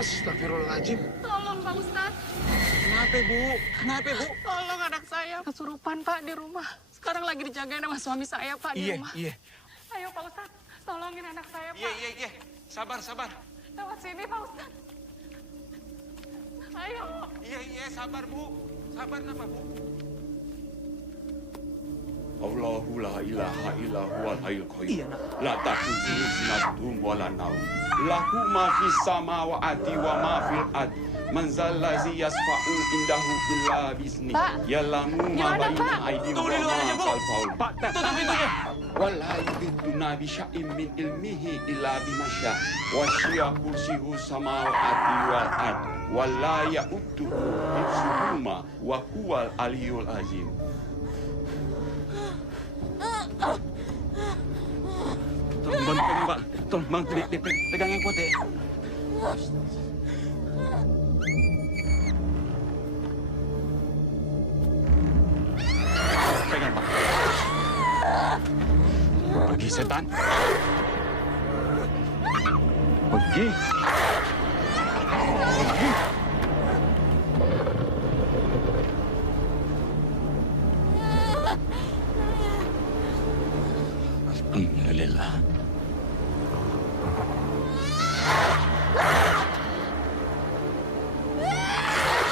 Astagfirullahaladzim. Tolong Pak Ustadz. Kenapa, Bu? Kenapa, Bu? Tolong anak saya. Kesurupan Pak di rumah. Sekarang lagi dijagain sama suami saya Pak di rumah. Iya. Ayo Pak Ustadz, tolongin anak saya Pak. Iya. Sabar. Lewat sini Pak Ustadz. Ayo. Iya, sabar, Bu. Sabar kenapa, Bu? Allahu la ilaha illa huwal hayyul qayyum. La ta'khudhuhu sinatun wa la nawm. Lahu ma fis samawati wa ma fil ard. Man zal ladzi yasfa'u indahu illa bi'izni. Ya'lamu ma baina aydihim wa ma khalfahum. Pak, tutup pintunya. Wala yuhituna bi syai'in min ilmihi illa bima syaa. Wasi'a kursiyyuhu samawati wal ard. Wala ya'uduhu hifdzuhuma wa huwal aliyyul azim. Tolong bantu, Pak. Tolong bantu, pegang yang kuat ya. Pegang, Pak. Pergi, setan. Pergi. Alhamdulillah.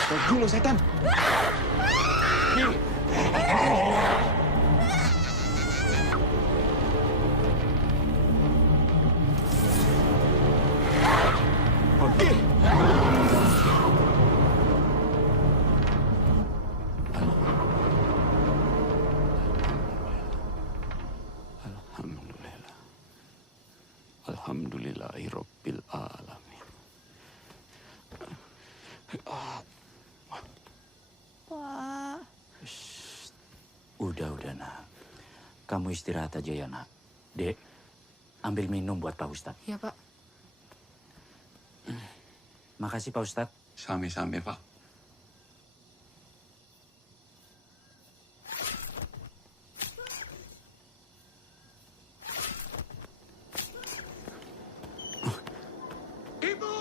Pergi lo, setan. Pergi. Alhamdulillah. Alhamdulillahirabbil alamin. Pak. Udah, nak. Kamu istirahat aja ya, nak. Dek, ambil minum buat Pak Ustadz. Iya Pak. Makasih Pak Ustadz. Sami-sami, Pak. Ibu!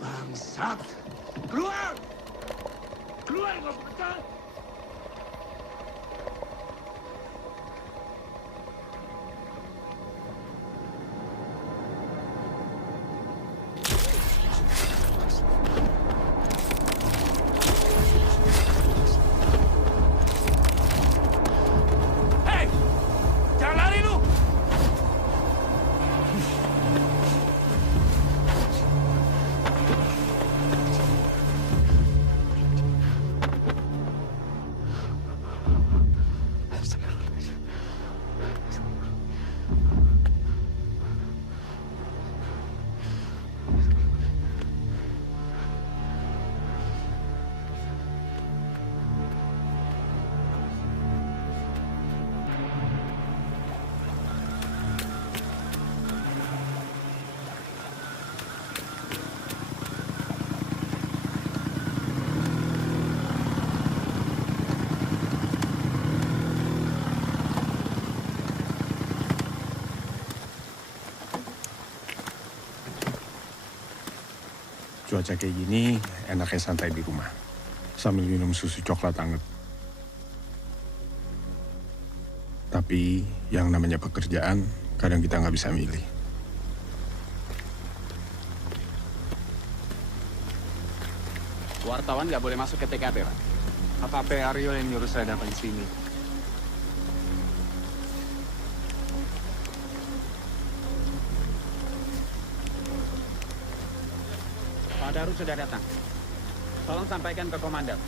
Bangsat! Keluar! Keluar, kau pecat! Hei! Jangan lari lu! Cuaca kayak gini, enaknya santai di rumah. Sambil minum susu coklat anget. Tapi yang namanya pekerjaan, kadang kita nggak bisa milih. Wartawan nggak boleh masuk ke TKP, Pak. Apa Aryo yang nyuruh saya datang ke sini? Pak Daru sudah datang. Tolong sampaikan ke komandan.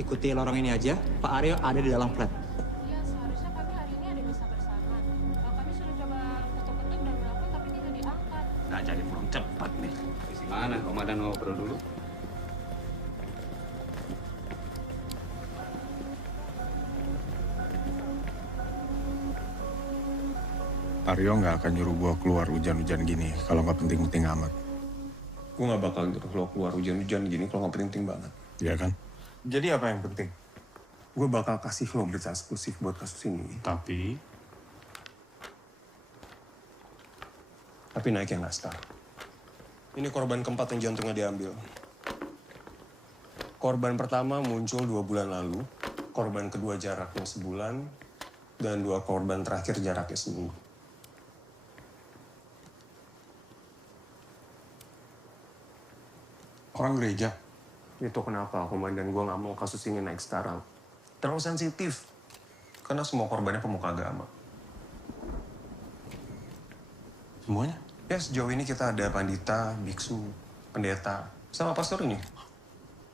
Ikuti lorong ini aja, Pak Aryo ada di dalam flat. Iya, seharusnya kami hari ini ada misa bersama. Kami sudah coba ketuk-ketuk dan berapa tapi tidak diangkat. Nggak jadi pulang cepat nih. Mana komandan ngobrol dulu? Aryo nggak akan nyuruh gue keluar hujan-hujan gini kalau nggak penting-penting amat. Gue gak bakal nyuruh lo keluar hujan-hujan gini kalau gak penting banget. Iya kan? Jadi apa yang penting? Gue bakal kasih lo berita eksklusif buat kasus ini. Tapi Naik yang nastar. Ini korban keempat yang jantungnya diambil. Korban pertama muncul 2 bulan lalu. Korban kedua jaraknya sebulan. Dan 2 korban terakhir jaraknya seminggu. orang gereja. Itu kenapa komandan gue gak mau kasus ini naik sekarang. Terlalu sensitif. Karena semua korbannya pemuka agama. Semuanya? Ya sejauh ini kita ada pandita, biksu, pendeta, sama pastor ini.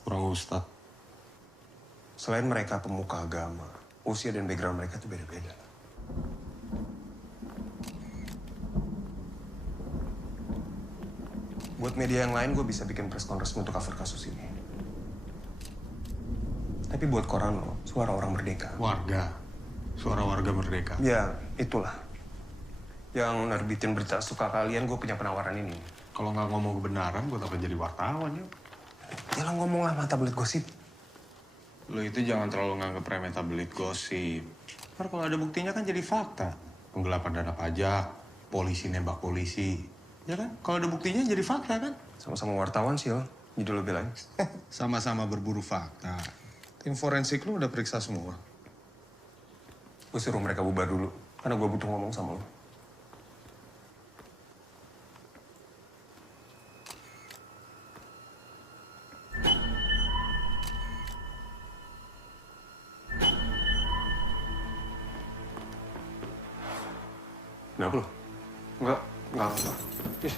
Kurang ustad. Selain mereka pemuka agama, usia dan background mereka tuh beda-beda. Buat media yang lain, gue bisa bikin press conference untuk cover kasus ini. Tapi buat koran lo, suara orang merdeka. Warga. Suara warga merdeka. Ya, itulah. Yang nerbitin berita suka kalian, gue punya penawaran ini. Kalau nggak ngomong kebenaran, gue takut jadi wartawan yuk. Jangan ngomong lah mata belit gosip. Lo itu jangan terlalu nganggep remeh tabloid gosip. Ntar kalau ada buktinya kan jadi fakta. Penggelapan dana pajak, polisi nembak polisi. Ya kan? Kalau ada buktinya jadi fakta kan? Sama-sama wartawan sih, jadi lo bilang. Sama-sama berburu fakta. Tim forensik lu udah periksa semua. Gue suruh mereka bubar dulu, karena gue butuh ngomong sama lo. Kenapa lo? Enggak apa. Ih.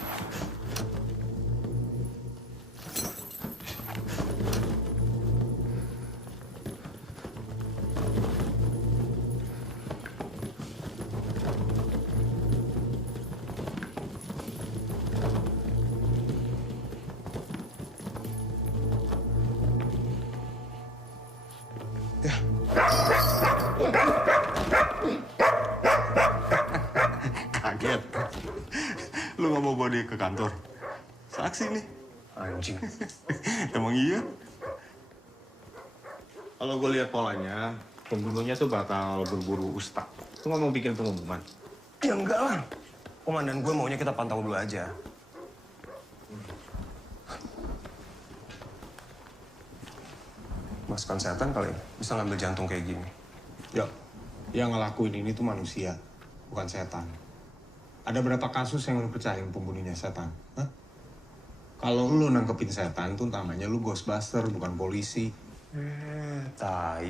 Kaget. Lu nggak mau bawa dia ke kantor? Saksi nih. Anjing. Emang iya? Kalau gue lihat polanya, pembunuhnya tuh bakal berburu ustad. Lu nggak mau bikin pengumuman? Ya enggak lah. Komandan gue maunya kita pantau dulu aja. Masukan setan kali ya? Bisa ngambil jantung kayak gini. Ya, yang ngelakuin ini tuh manusia, bukan setan. Ada berapa kasus yang lu percayain pembunuhnya setan? Hah? Kalau lu nangkepin setan tuh namanya lu ghostbuster, bukan polisi. Tai.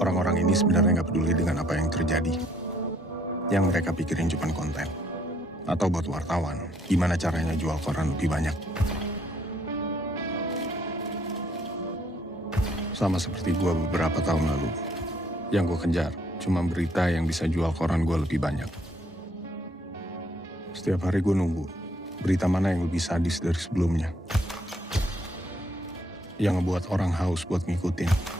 Orang-orang ini sebenarnya nggak peduli dengan apa yang terjadi. Yang mereka pikirin cuma konten. Atau buat wartawan, gimana caranya jual koran lebih banyak. Sama seperti gue beberapa tahun lalu. Yang gue kejar cuma berita yang bisa jual koran gue lebih banyak. Setiap hari gue nunggu berita mana yang lebih sadis dari sebelumnya. Yang ngebuat orang haus buat ngikutin.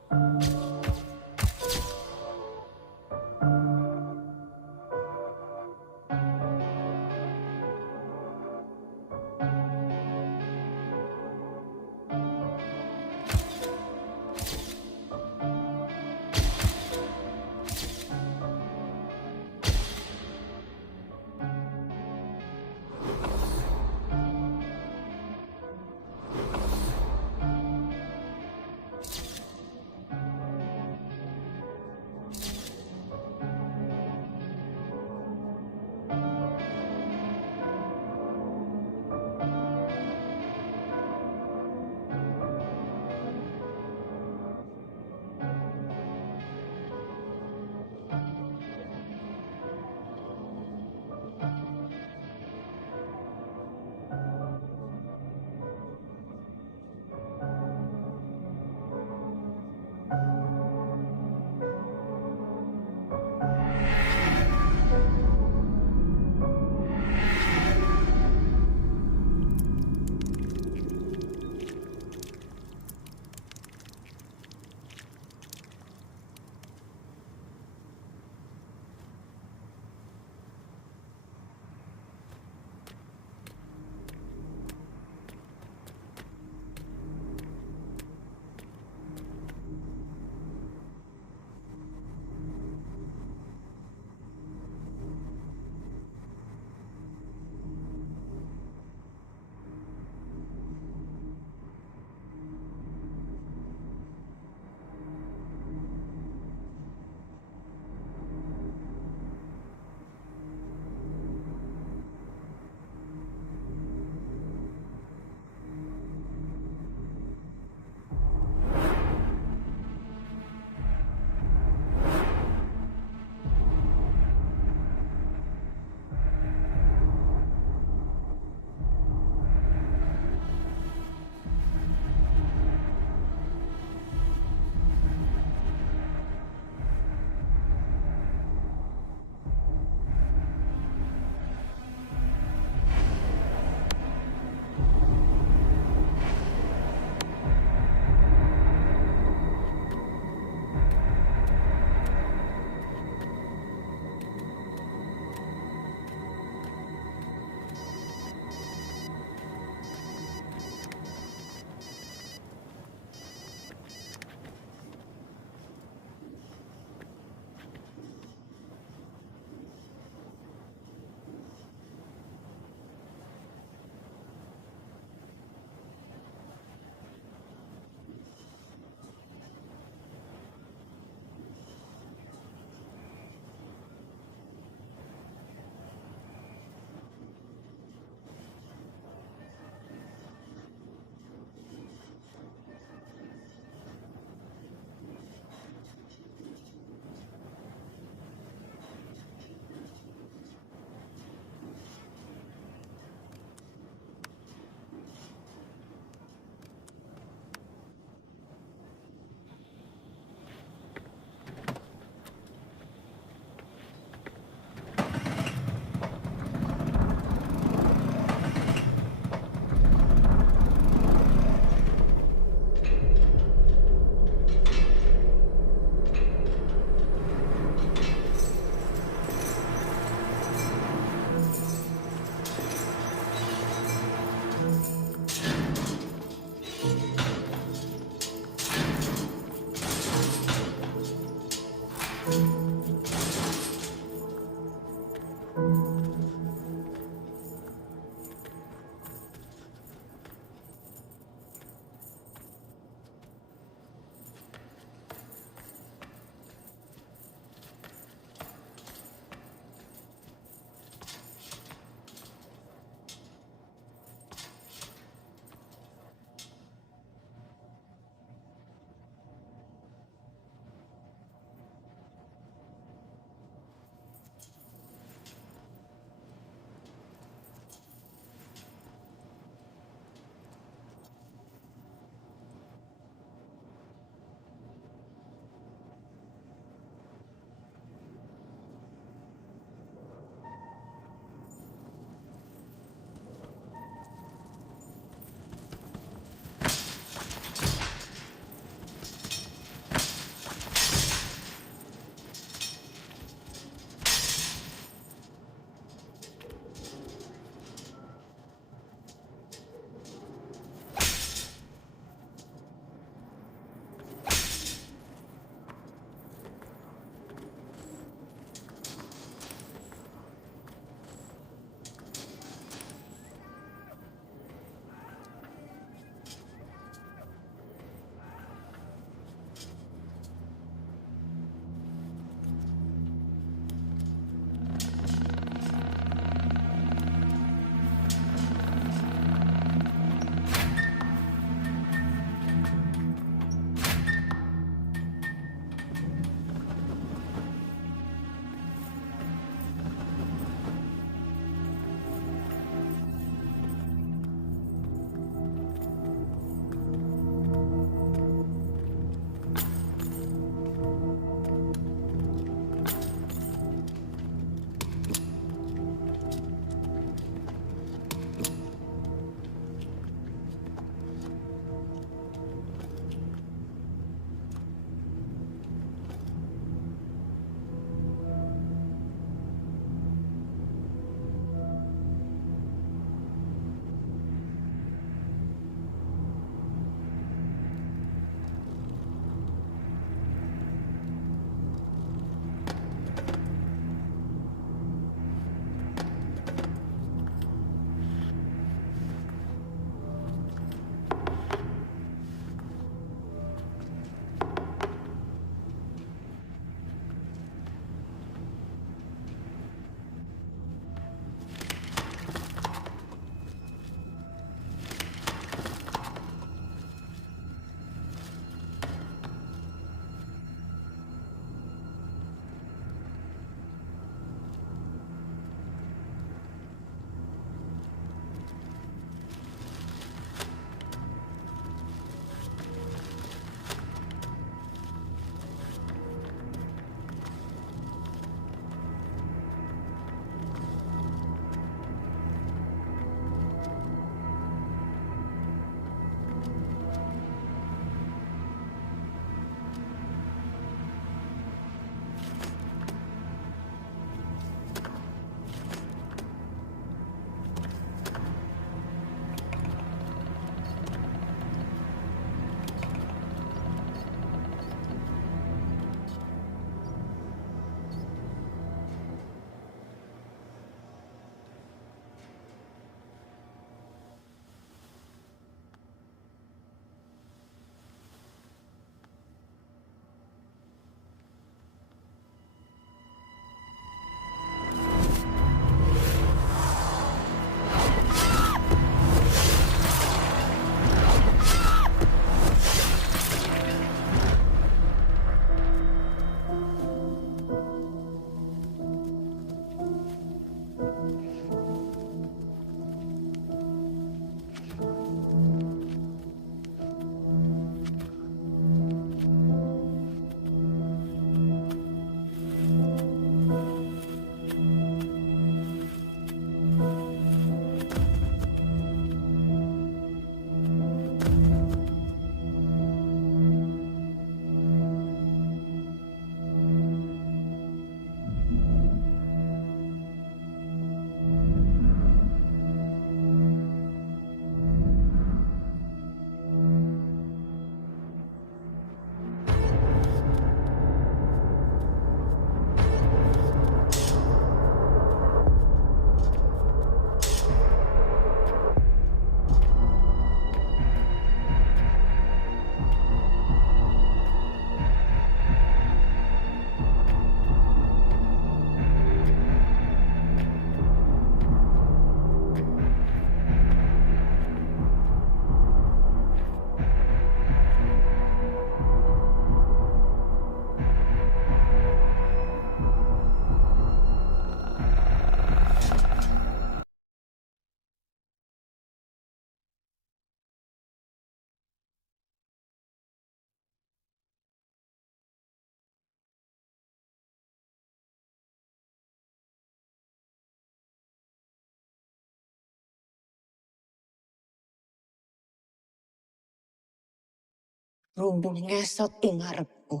Rumbung ngesot ing ngarepku.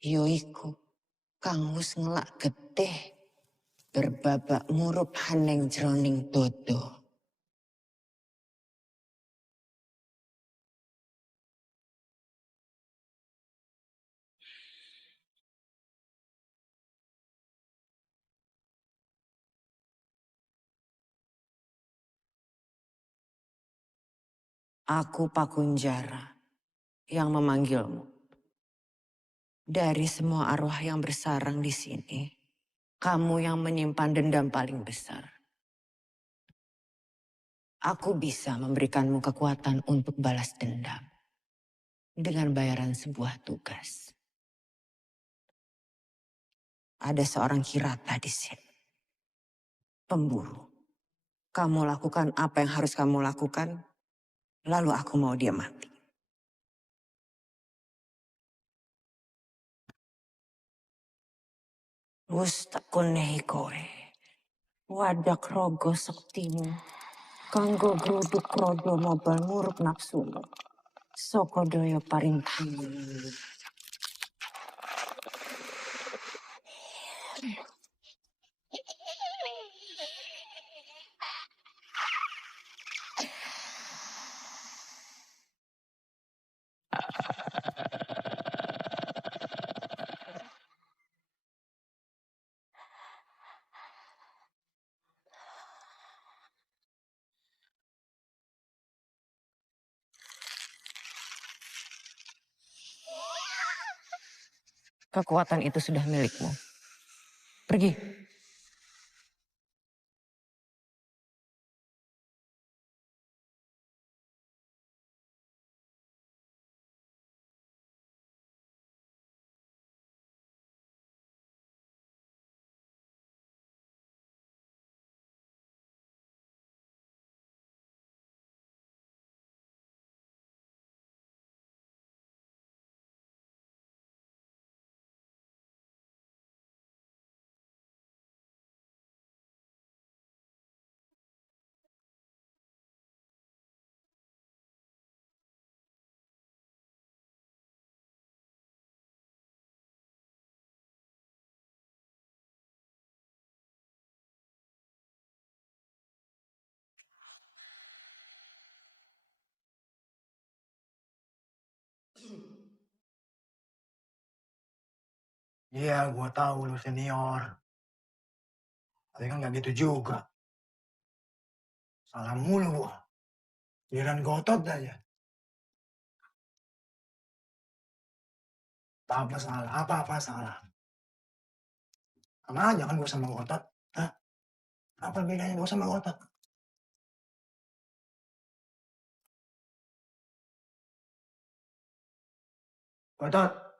Yoiku kang wis ngelak getih berbabak murup haneng jroning dodo. Aku Pakunjara yang memanggilmu. Dari semua arwah yang bersarang di sini, kamu yang menyimpan dendam paling besar. Aku bisa memberikanmu kekuatan untuk balas dendam dengan bayaran sebuah tugas. Ada seorang Kirata di sini. Pemburu. Kamu lakukan apa yang harus kamu lakukan, lalu aku mau dia mati. Wus tak kunehi kowe. Wadak rogo sektimu. Kanggo gruduk rodo mobal murup nafsumu. Soko doyo paring kini. Kekuatan itu sudah milikmu. Pergi. Iya, gua tahu lu senior. Tapi kan nggak gitu juga. Salah mulu gua. Giliran gotot aja. Apa salah? Apa-apa salah. Sama aja kan gua sama gotot. Hah? Apa bedanya gua sama gotot? Gotot.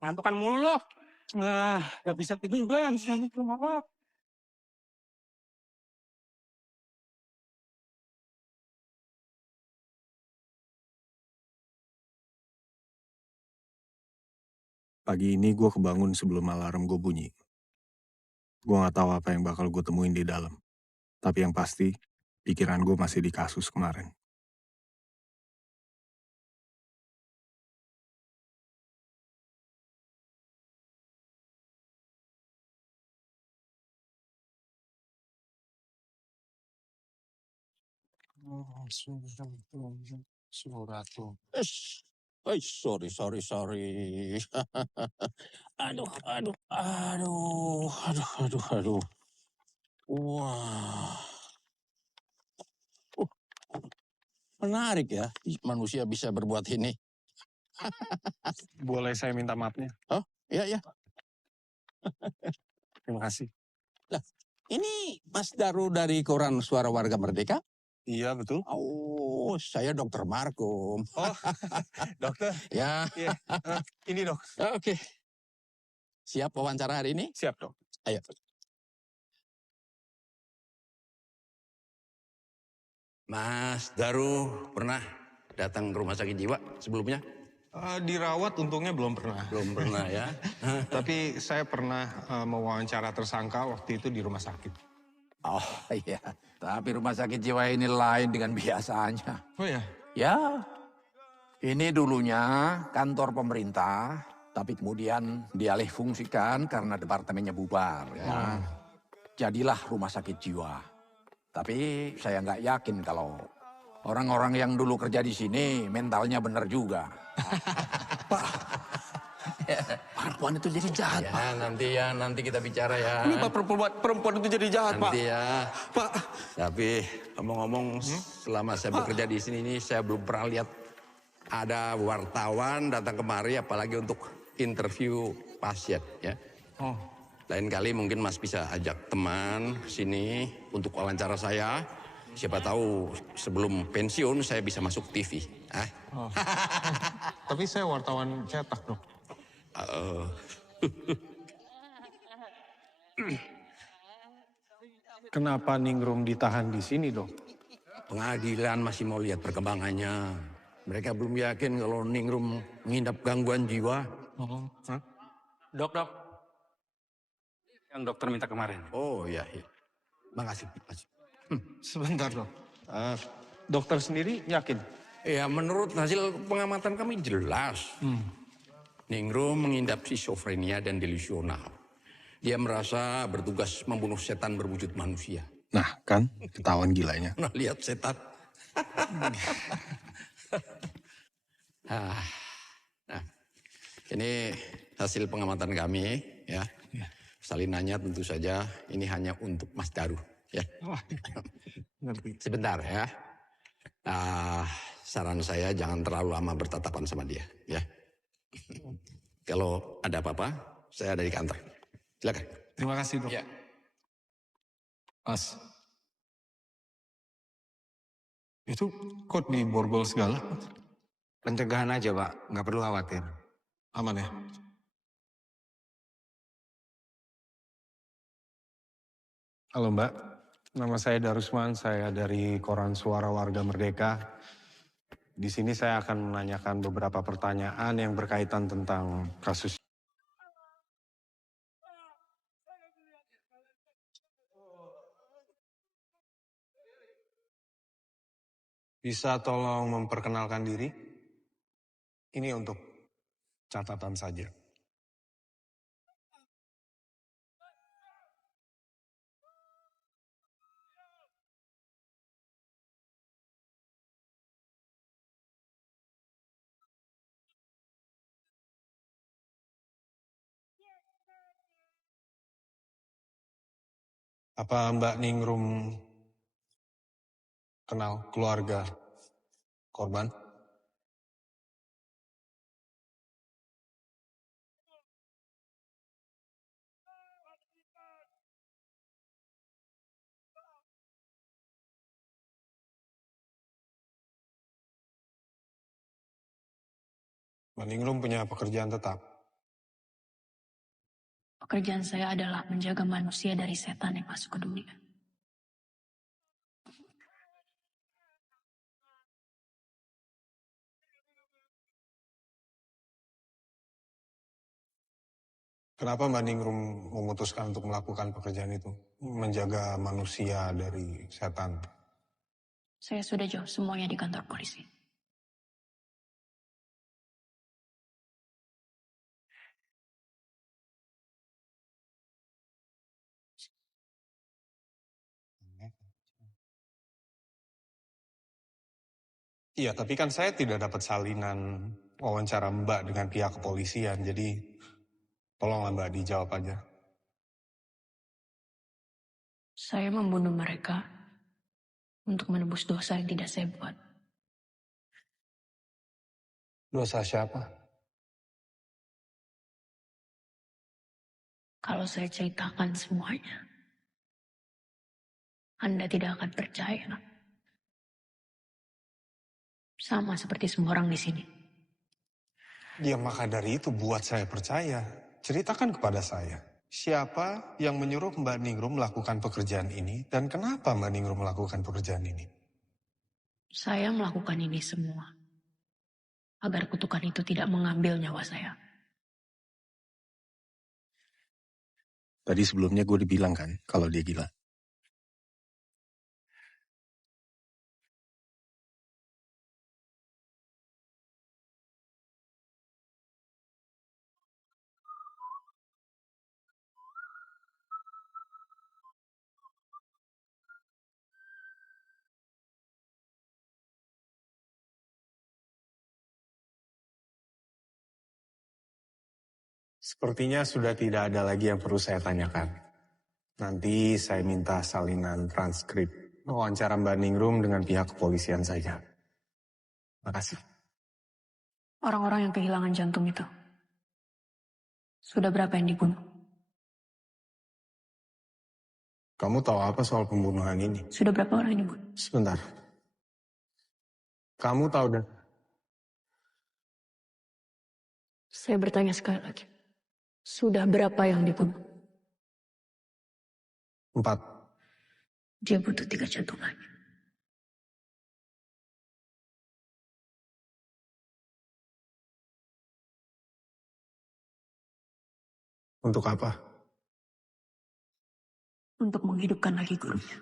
Ngantukan mulu lo. Nah, gak bisa tidur bang. Sini ke rumah. Pagi ini gue kebangun sebelum alarm gue bunyi. Gue gak tahu apa yang bakal gue temuin di dalam. Tapi yang pasti, pikiran gue masih di kasus kemarin. Surat tuh. Sorry. Aduh. Wah. Menarik ya, manusia bisa berbuat ini. Boleh saya minta maafnya? Oh, iya. Terima kasih. Lah, ini Mas Daru dari Koran Suara Warga Merdeka? Iya, betul. Oh, saya Dokter Markum. Oh, dokter. Ya. Iya. Ini dok. Oke. Siap wawancara hari ini? Siap dok. Ayo. Mas Daru pernah datang ke rumah sakit jiwa sebelumnya? Dirawat untungnya belum pernah. Belum pernah ya. Tapi saya pernah mewawancara tersangka waktu itu di rumah sakit. Oh iya, tapi rumah sakit jiwa ini lain dengan biasanya. Oh ya? Ya, ini dulunya kantor pemerintah, tapi kemudian dialih fungsikan karena departemennya bubar. Ya. Jadilah rumah sakit jiwa. Tapi saya nggak yakin kalau orang-orang yang dulu kerja di sini mentalnya benar juga. Pak, perempuan itu jadi jahat, Ya, Pak. nanti kita bicara ya. Kenapa perempuan itu jadi jahat, Pak? Nanti ya. Pak. Tapi ngomong-ngomong, selama saya bekerja di sini ini saya belum pernah lihat ada wartawan datang kemari, apalagi untuk interview pasien ya. Oh. Lain kali mungkin Mas bisa ajak teman sini untuk wawancara saya. Siapa tahu sebelum pensiun saya bisa masuk TV. Oh. Tapi saya wartawan cetak dok. Kenapa Ningrum ditahan di sini dok? Pengadilan masih mau lihat perkembangannya. Mereka belum yakin kalau Ningrum mengidap gangguan jiwa. Dok. Yang dokter minta kemarin. Oh iya. Makasih. Sebentar dok. Dokter sendiri yakin? Ya menurut hasil pengamatan kami jelas. Ningrum mengidap schizofrenia dan delusional. Dia merasa bertugas membunuh setan berwujud manusia. Nah kan, ketahuan gilanya. Nah lihat setan. Nah, ini hasil pengamatan kami ya. Salinannya tentu saja ini hanya untuk Mas Daru ya. Sebentar ya. Saran saya jangan terlalu lama bertatapan sama dia ya. Kalau ada apa-apa, saya ada di kantor. Silakan. Terima kasih dok. Ya. Mas. Itu kok diborgol segala? Pencegahan aja pak, nggak perlu khawatir. Aman ya? Halo Mbak, nama saya Darusman, saya dari Koran Suara Warga Merdeka. Di sini saya akan menanyakan beberapa pertanyaan yang berkaitan tentang kasus. Bisa tolong memperkenalkan diri? Ini untuk catatan saja. Apa Mbak Ningrum kenal keluarga korban? Mbak Ningrum punya pekerjaan tetap? Pekerjaan saya adalah menjaga manusia dari setan yang masuk ke dunia. Kenapa Mbak Ningrum memutuskan untuk melakukan pekerjaan itu? Menjaga manusia dari setan. Saya sudah jawab semuanya di kantor polisi. Iya, tapi kan saya tidak dapat salinan wawancara Mbak dengan pihak kepolisian, jadi tolonglah Mbak dijawab aja. Saya membunuh mereka untuk menebus dosa yang tidak saya buat. Dosa siapa? Kalau saya ceritakan semuanya, Anda tidak akan percaya. Sama seperti semua orang di sini. Ya maka dari itu buat saya percaya. Ceritakan kepada saya. Siapa yang menyuruh Mbak Ningrum melakukan pekerjaan ini dan kenapa Mbak Ningrum melakukan pekerjaan ini? Saya melakukan ini semua agar kutukan itu tidak mengambil nyawa saya. Tadi sebelumnya gue dibilang kan kalau dia gila. Sepertinya sudah tidak ada lagi yang perlu saya tanyakan. Nanti saya minta salinan transkrip wawancara Mbak Ningrum dengan pihak kepolisian saja. Makasih. Orang-orang yang kehilangan jantung itu, sudah berapa yang dibunuh? Kamu tahu apa soal pembunuhan ini? Sudah berapa orang yang dibunuh? Sebentar. Kamu tahu dan... Saya bertanya sekali lagi. Sudah berapa yang dibunuh? 4. Dia butuh 3 jantung lagi. Untuk apa? Untuk menghidupkan lagi gurunya.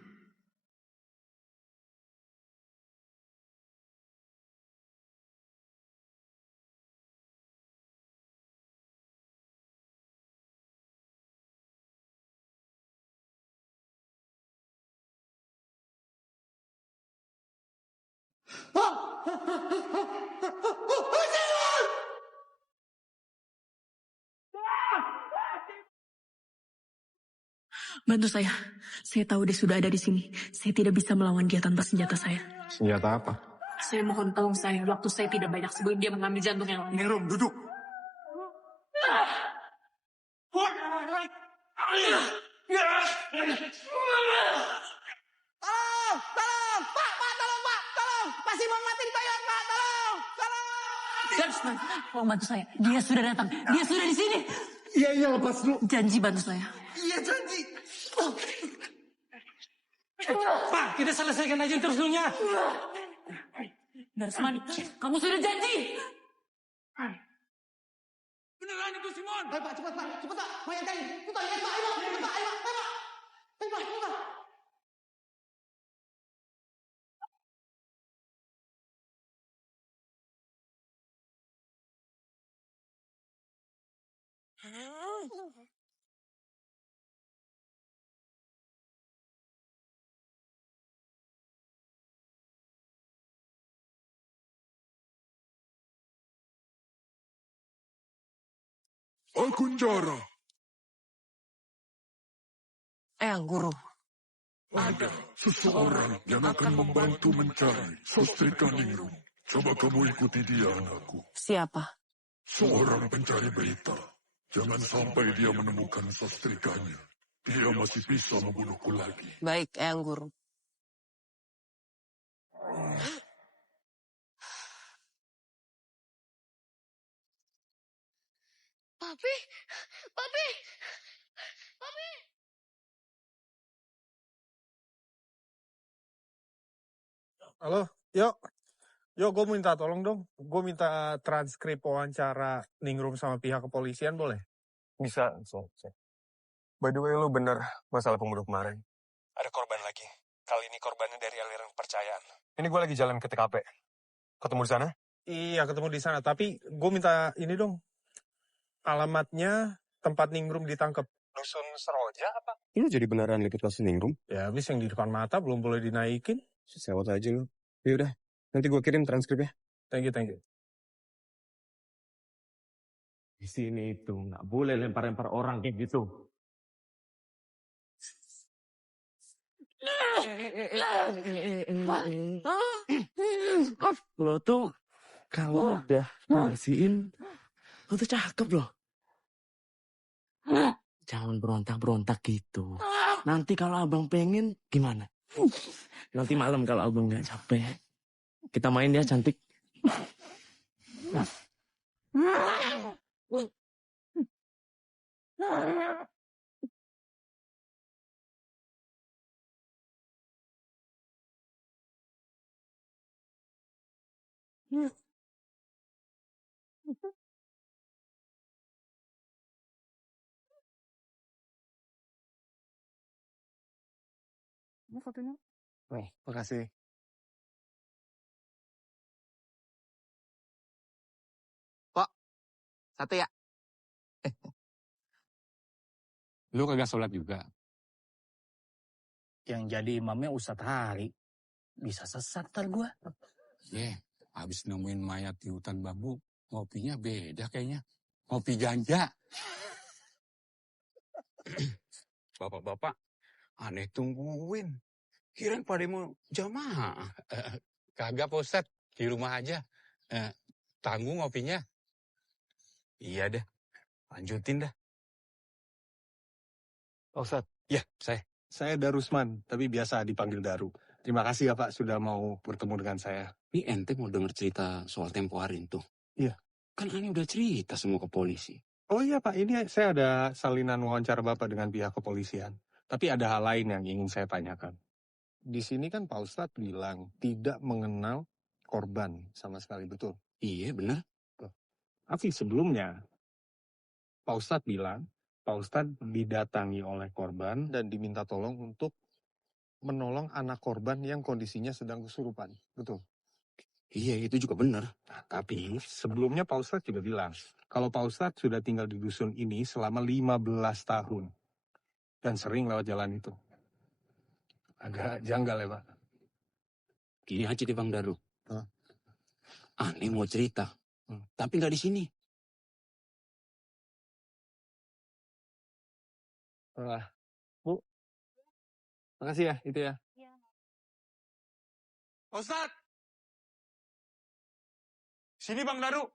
Bantu saya. Saya tahu dia sudah ada di sini. Saya tidak bisa melawan dia tanpa senjata saya. Senjata apa? Saya mohon tolong saya. Waktu saya tidak banyak sebelum dia mengambil jantung yang lain. Ningrum, duduk. Tolong, Pak, tolong, Pak, tolong. Masih mau mati di toilet, Pak, tolong. Tolong bantu saya. Dia sudah datang. Dia sudah di sini. Iya, lepas dulu. Janji bantu saya. Iya, janji. Pak, kita selesaikan aja interviewnya. Darsmani, kamu sudah janji. Beneran itu Simon. Ayo Pak, cepat Pak, mayat tadi. Putar, ya Pak, ayo Pak, ayo Pak. Ayo Pak, putar. Agunjara. Guru. Ada seseorang yang akan membantu mencari Sostrika Ningrum. Coba kamu ikuti dia, anakku. Siapa? Seorang pencari berita. Jangan sampai dia menemukan Sostrikanya. Dia masih bisa membunuhku lagi. Baik, Eyang Guru. Papi, Halo, yuk. Yo, gue minta tolong dong. Gue minta transkrip wawancara Ningrum sama pihak kepolisian, boleh? Bisa. By the way, lu bener masalah pembunuh kemarin. Ada korban lagi. Kali ini korbannya dari aliran kepercayaan. Ini gue lagi jalan ke TKP. Ketemu di sana? Iya, ketemu di sana. Tapi gue minta ini dong. Alamatnya tempat Ningrum ditangkap. Dusun Seroja apa? Lu jadi beneran liput kasus Ningrum? Ya, habis yang di depan mata belum boleh dinaikin. Sewot aja lu. Yaudah, nanti gue kirim transkripnya. Thank you. Di sini itu nggak boleh lempar-lempar orang kayak gitu. Lo tuh kalau udah bersihin, lo tuh cakep loh. Jangan berontak-berontak gitu. Nanti kalau abang pengen gimana? Nanti malam kalau abang nggak capek, kita main ya cantik. Ini fotonya. Oh, makasih. Kok? Satu ya? Lu kagak sholat juga? Yang jadi imamnya Ustadz Hari. Bisa sesat ntar gua. Habis nemuin mayat di hutan bambu, ngopinya beda kayaknya. Ngopi ganja. Bapak-bapak, aneh tungguin. Kirain pada mau jamaah. Kagak, Pak Ustadz. Di rumah aja. Tanggung ngopinya. Iya deh. Lanjutin dah. Pak Ustadz. Ya, saya Darusman, tapi biasa dipanggil Daru. Terima kasih ya Pak sudah mau bertemu dengan saya. Ini ente mau denger cerita soal tempo hari itu? Iya. Kan aneh udah cerita semua ke polisi. Oh iya Pak, ini saya ada salinan wawancara Bapak dengan pihak kepolisian. Tapi ada hal lain yang ingin saya tanyakan. Di sini kan Pak Ustadz bilang tidak mengenal korban sama sekali, betul? Iya, benar. Tapi sebelumnya, Pak Ustadz bilang, Pak Ustadz didatangi oleh korban dan diminta tolong untuk menolong anak korban yang kondisinya sedang kesurupan, betul? Iya, itu juga benar. Nah, tapi sebelumnya Pak Ustadz juga bilang, kalau Pak Ustadz sudah tinggal di dusun ini selama 15 tahun dan sering lewat jalan itu. Agak janggal ya Pak. Gini aja deh Bang Daru. Aneh mau cerita, tapi nggak di sini. Bu, makasih ya itu ya. Ustaz! Sini Bang Daru.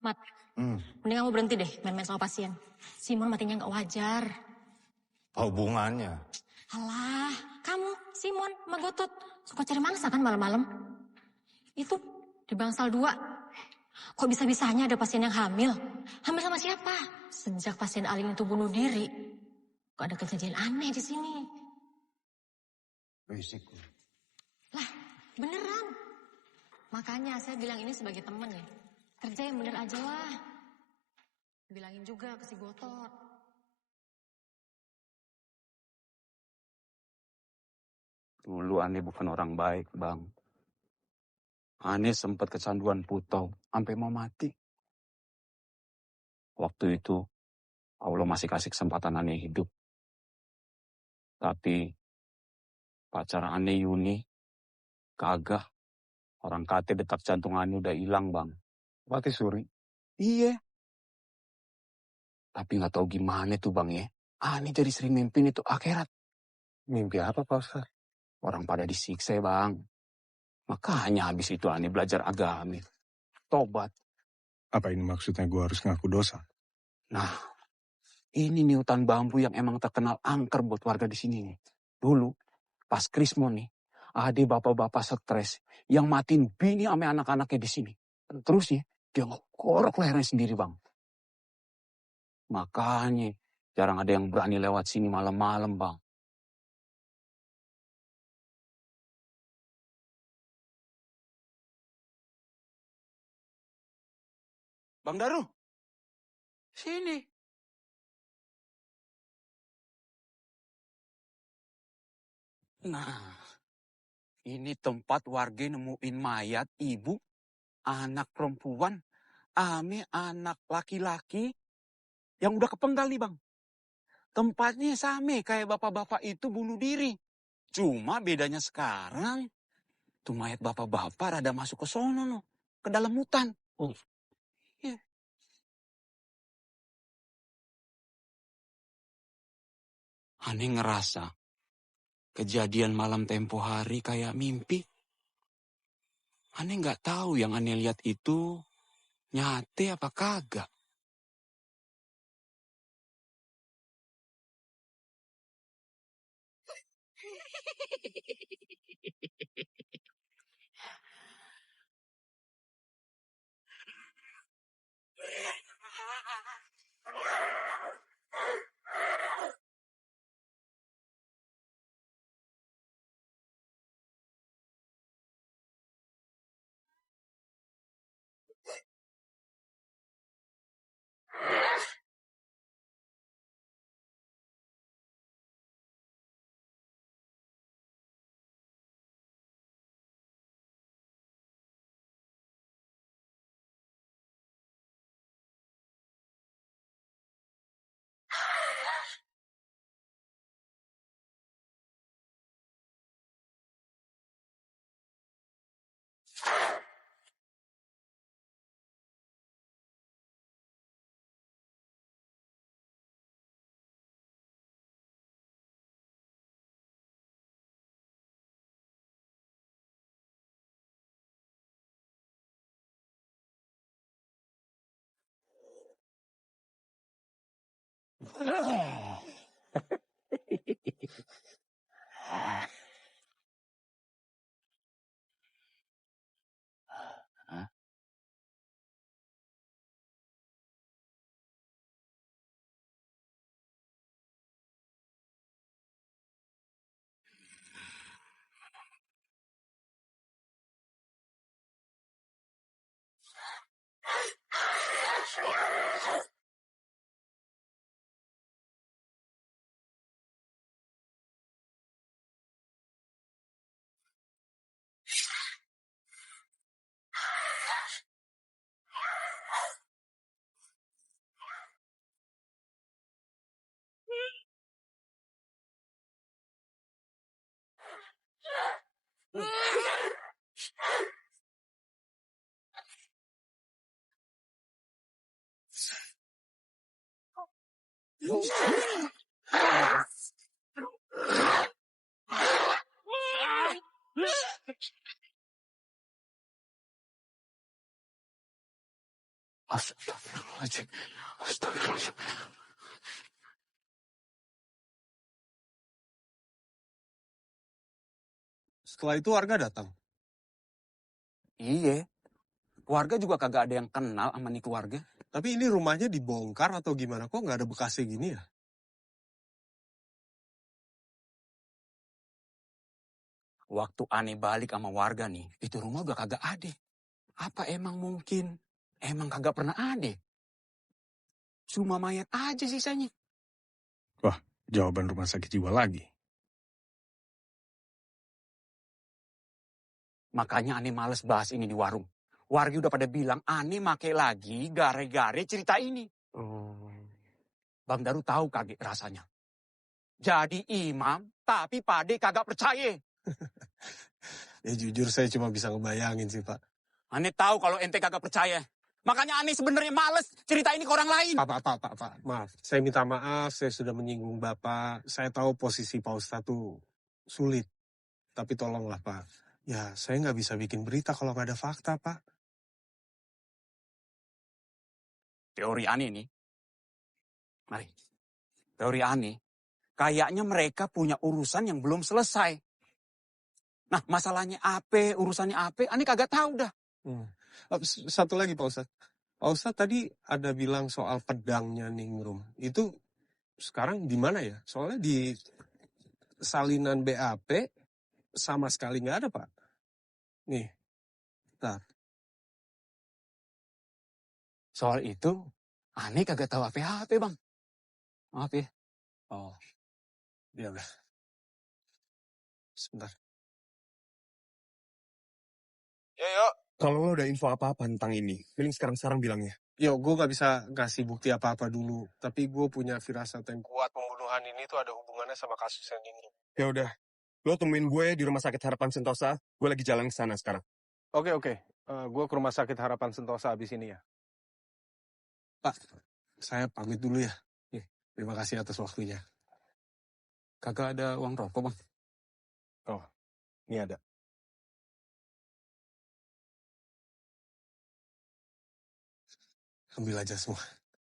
Mat, mending kamu berhenti deh main-main sama pasien. Simon matinya nggak wajar. Apa hubungannya? Alah, kamu, Simon, sama Gotot suka cari mangsa kan malam-malam? Itu di bangsal 2. Kok bisa-bisanya ada pasien yang hamil? Hamil sama siapa? Sejak pasien Alin itu bunuh diri, kok ada kejadian aneh di sini. Berisik. Lah, beneran. Makanya saya bilang ini sebagai teman ya. Kerja yang bener aja lah. Bilangin juga ke si Gotot. Dulu Ane bukan orang baik, Bang. Ane sempat kecanduan putau, sampai mau mati. Waktu itu, Allah masih kasih kesempatan Ane hidup. Tapi, pacar Ane Yuni, kagak. Orang kate detak jantung Ane udah hilang, Bang. Mati suri. Iya. Tapi nggak tahu gimana tuh, Bang ya. Ane jadi sering mimpin itu akhirat. Mimpi apa, Pak Ustaz? Orang pada disiksa, Bang. Makanya habis itu Ane belajar agama. Tobat. Apa ini maksudnya gue harus ngaku dosa? Nah, ini nih hutan bambu yang emang terkenal angker buat warga di sini nih. Dulu, pas Krismo nih, ada bapak-bapak stres yang matiin bini sama anak-anaknya di sini. Terus nih, dia ngorok lehernya sendiri, Bang. Makanya, jarang ada yang berani lewat sini malam-malam, Bang. Bang Daru, sini. Nah, ini tempat warga nemuin mayat ibu, anak perempuan, ame anak laki-laki yang udah kepenggal nih, Bang. Tempatnya sama kayak bapak-bapak itu bunuh diri. Cuma bedanya sekarang, tuh mayat bapak-bapak rada masuk ke sono, no, ke dalam hutan. Oh. Yeah. Aneh ngerasa kejadian malam tempo hari kayak mimpi. Aneh nggak tahu yang aneh lihat itu nyate apa kagak. Astagfirullahaladzim. Astagfirullahaladzim. Setelah itu warga datang. Iya. Keluarga juga kagak ada yang kenal sama nih keluarga. Tapi ini rumahnya dibongkar atau gimana? Kok nggak ada bekasnya gini ya? Waktu aneh balik sama warga nih, itu rumah udah kagak ada. Apa emang mungkin? Emang kagak pernah ada? Cuma mayat aja sisanya. Wah, jawaban rumah sakit jiwa lagi. Makanya aneh males bahas ini di warung. Warga udah pada bilang aneh make lagi gare-gare cerita ini. Bang Daru tahu kaget rasanya. Jadi imam, tapi pade kagak percaya. Ya jujur saya cuma bisa ngebayangin sih, Pak. Aneh tahu kalau ente kagak percaya. Makanya aneh sebenarnya males cerita ini ke orang lain. Pak. Maaf. Saya minta maaf, saya sudah menyinggung Bapak. Saya tahu posisi Pak Ustadz tuh sulit. Tapi tolonglah, Pak. Ya, saya nggak bisa bikin berita kalau nggak ada fakta, Pak. Teori aneh nih. Mari. Teori aneh. Kayaknya mereka punya urusan yang belum selesai. Nah, masalahnya apa, urusannya apa, aneh kagak tahu dah. Satu lagi, Pak Ustadz. Pak Ustadz tadi ada bilang soal pedangnya Ningrum. Itu sekarang di mana ya? Soalnya di salinan BAP sama sekali nggak ada, Pak. Nih, bentar. Soal itu, aneh kagak tahu apa-apa, Bang. Maaf ya. Oh, ya udah. Sebentar. Yuk. Kalau lo udah info apa-apa tentang ini, feeling sekarang-sekarang bilangnya. Yo, gue gak bisa kasih bukti apa-apa dulu. Tapi gue punya firasat yang kuat pembunuhan ini tuh ada hubungannya sama kasus yang ini. Ya udah, lo temuin gue di Rumah Sakit Harapan Sentosa. Gue lagi jalan ke sana sekarang. Oke. Gue ke Rumah Sakit Harapan Sentosa abis ini ya. Pak, saya pamit dulu ya. Terima kasih atas waktunya. Kagak ada uang rokok, Bang. Oh, ini ada. Ambil aja semua.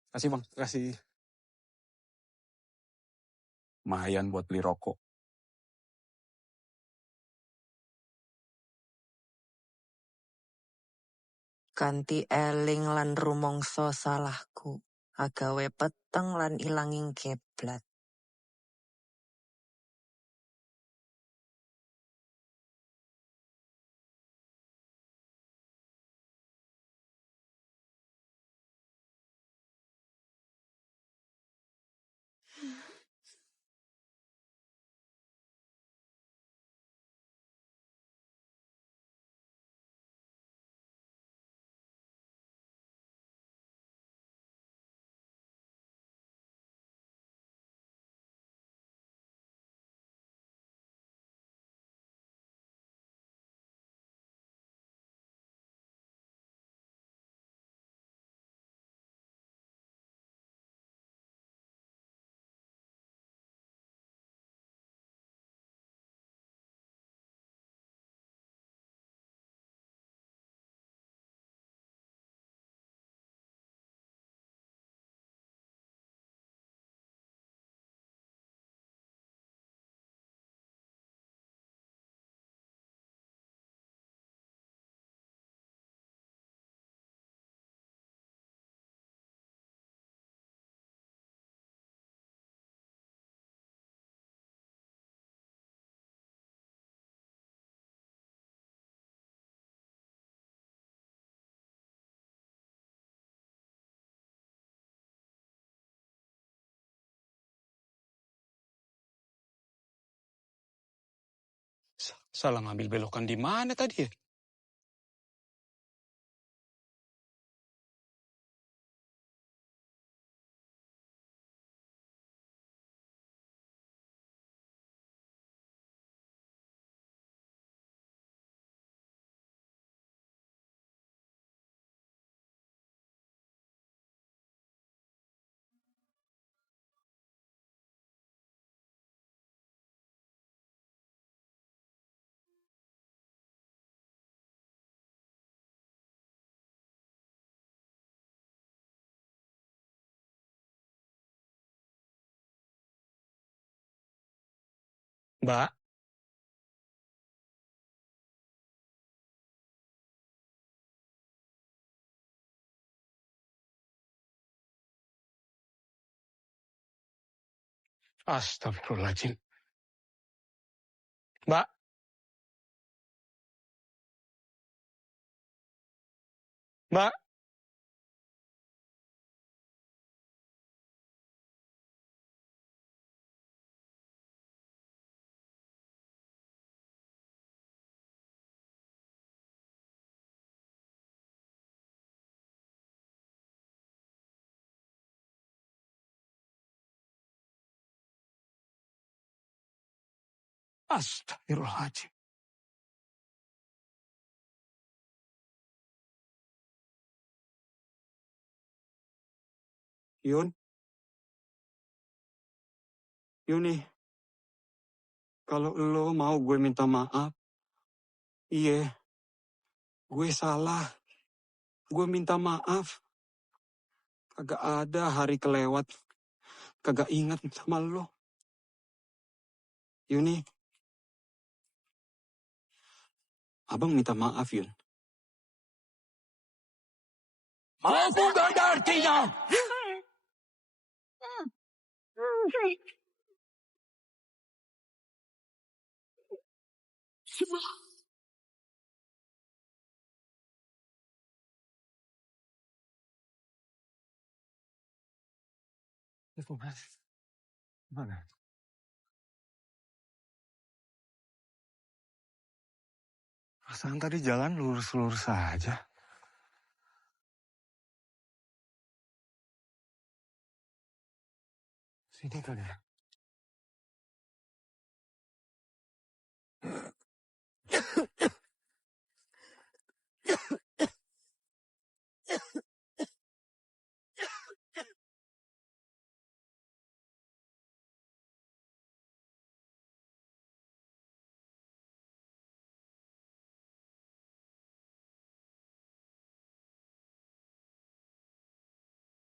Kasih, Bang. Kasih. Lumayan buat beli rokok. Kanti eling lan rumangsa salahku, agawe peteng lan ilanging keblat. Salah ngambil belokan di mana tadi ya? Mbak. Astagfirullahaladzim. Mbak. Mak. Astagfirullahaladzim. Yuni, kalau lo mau gue minta maaf, iya, gue salah. Gue minta maaf. Kagak ada hari kelewat, kagak ingat sama lo. Yuni, abang minta maaf, Yun. Maaf gak ada artinya. Itu Mas. Mana? Perasaan tadi jalan lurus-lurus saja. Sini kali ya.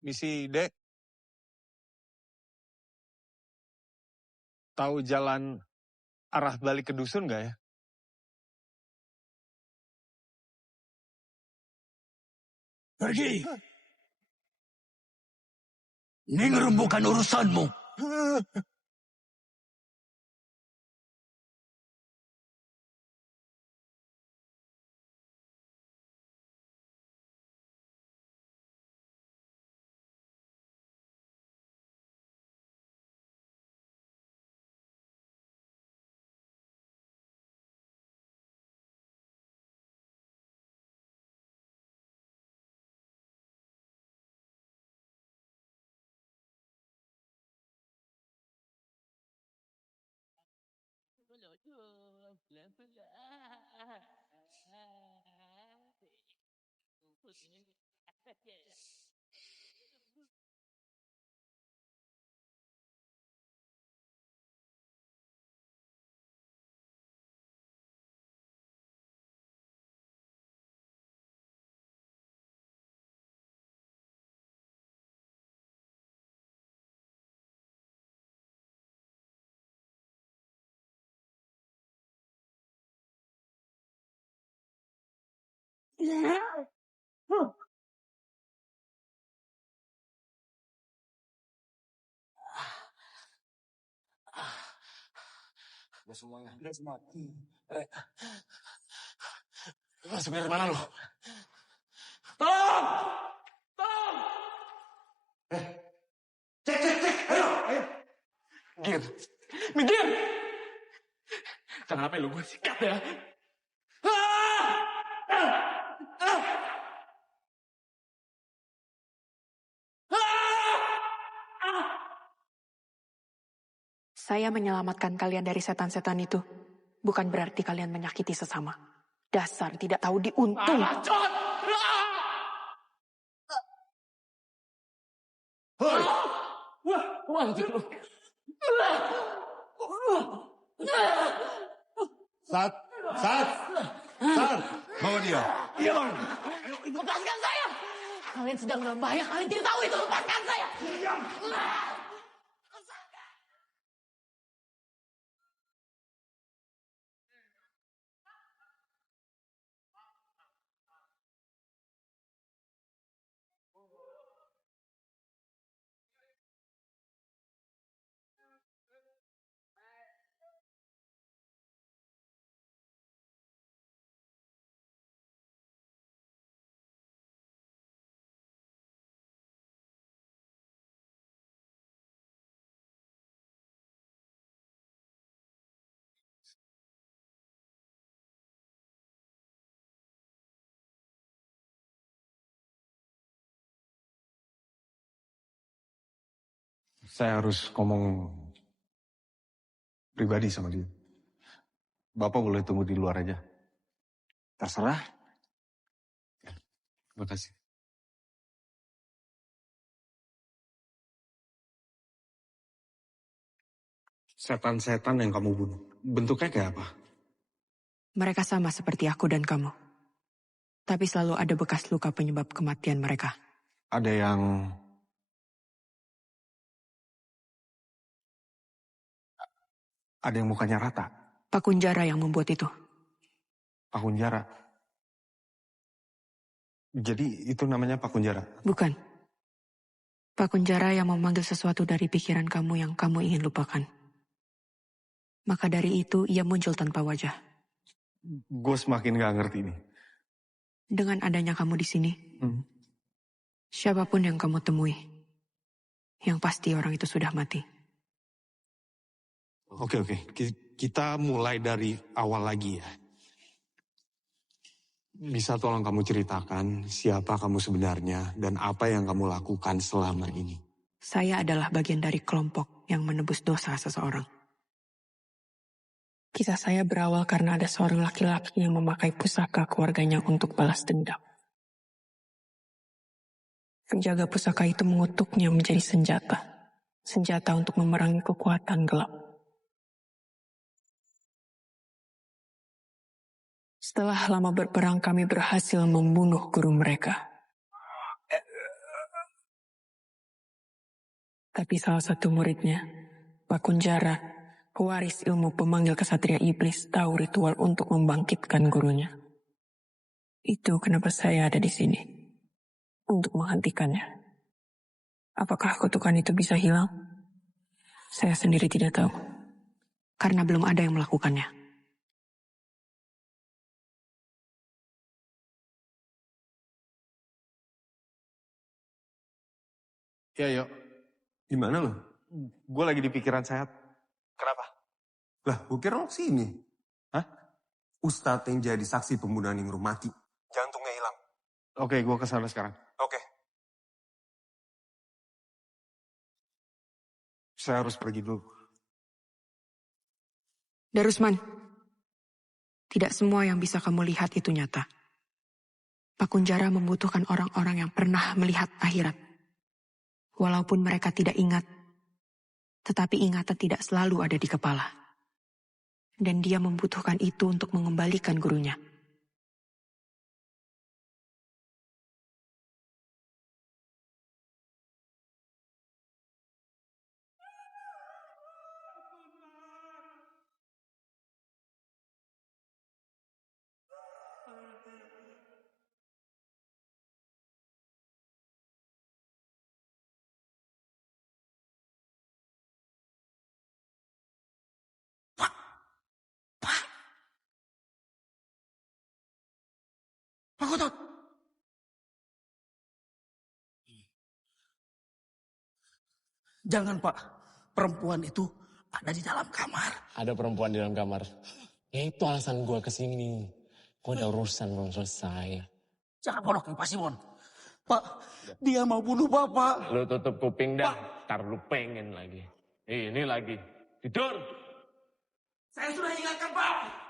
Misi Dek. Tahu jalan arah balik ke dusun nggak ya? Pergi. Ningrum bukan urusanmu. Udah semuanya. Udah semua. Lu sebenarnya mana lu? Tolong! Tolong! Cek, cek, cek! Ayo, ayo! Gir! Minggir! Kenapa lu gue sikat ya? Saya menyelamatkan kalian dari setan-setan itu. Bukan berarti kalian menyakiti sesama. Dasar tidak tahu diuntung. Hoi! Wah, Sat, bawa dia. Iya bang. Lepaskan saya. Kalian sedang dalam bahaya. Kalian tidak tahu itu. Lepaskan saya. Diam. Saya harus ngomong pribadi sama dia. Bapak boleh tunggu di luar aja. Terserah. Terima kasih. Setan-setan yang kamu bunuh, bentuknya kayak apa? Mereka sama seperti aku dan kamu. Tapi selalu ada bekas luka penyebab kematian mereka. Ada yang mukanya rata. Pak Kunjara yang membuat itu. Pak Kunjara. Jadi itu namanya Pak Kunjara? Bukan. Pak Kunjara yang memanggil sesuatu dari pikiran kamu yang kamu ingin lupakan. Maka dari itu ia muncul tanpa wajah. Gue semakin gak ngerti nih. Dengan adanya kamu di sini, siapapun yang kamu temui, yang pasti orang itu sudah mati. Oke. Kita mulai dari awal lagi ya. Bisa tolong kamu ceritakan siapa kamu sebenarnya dan apa yang kamu lakukan selama ini? Saya adalah bagian dari kelompok yang menebus dosa seseorang. Kisah saya berawal karena ada seorang laki-laki yang memakai pusaka keluarganya untuk balas dendam. Penjaga pusaka itu mengutuknya menjadi senjata. Senjata untuk memerangi kekuatan gelap. Setelah lama berperang, kami berhasil membunuh guru mereka. Tapi salah satu muridnya, Pak Kunjara, pewaris ilmu pemanggil kesatria iblis, tahu ritual untuk membangkitkan gurunya. Itu kenapa saya ada di sini. Untuk menghentikannya. Apakah kutukan itu bisa hilang? Saya sendiri tidak tahu. Karena belum ada yang melakukannya. Ya, yuk. Gimana lo? Gue lagi di pikiran sehat. Kenapa? Lah, gue kira lo sini. Hah? Ustadz yang jadi saksi pembunuhan Ningrum mati. Jantungnya hilang. Oke, gue kesana sekarang. Oke. Saya harus pergi dulu. Darusman, tidak semua yang bisa kamu lihat itu nyata. Pak Kunjara membutuhkan orang-orang yang pernah melihat akhirat. Walaupun mereka tidak ingat, tetapi ingatan tidak selalu ada di kepala. Dan dia membutuhkan itu untuk mengembalikan gurunya. Pak Kotot! Jangan, Pak. Perempuan itu ada di dalam kamar. Ada perempuan di dalam kamar. Ya itu alasan gue kesini. Gue ada urusan belum selesai. Jangan bodohin Pak Simon. Pak, dia mau bunuh Bapak. Lu tutup kuping dah. Ntar lu pengen lagi. Ini lagi. Tidur. Saya sudah ingatkan, Pak.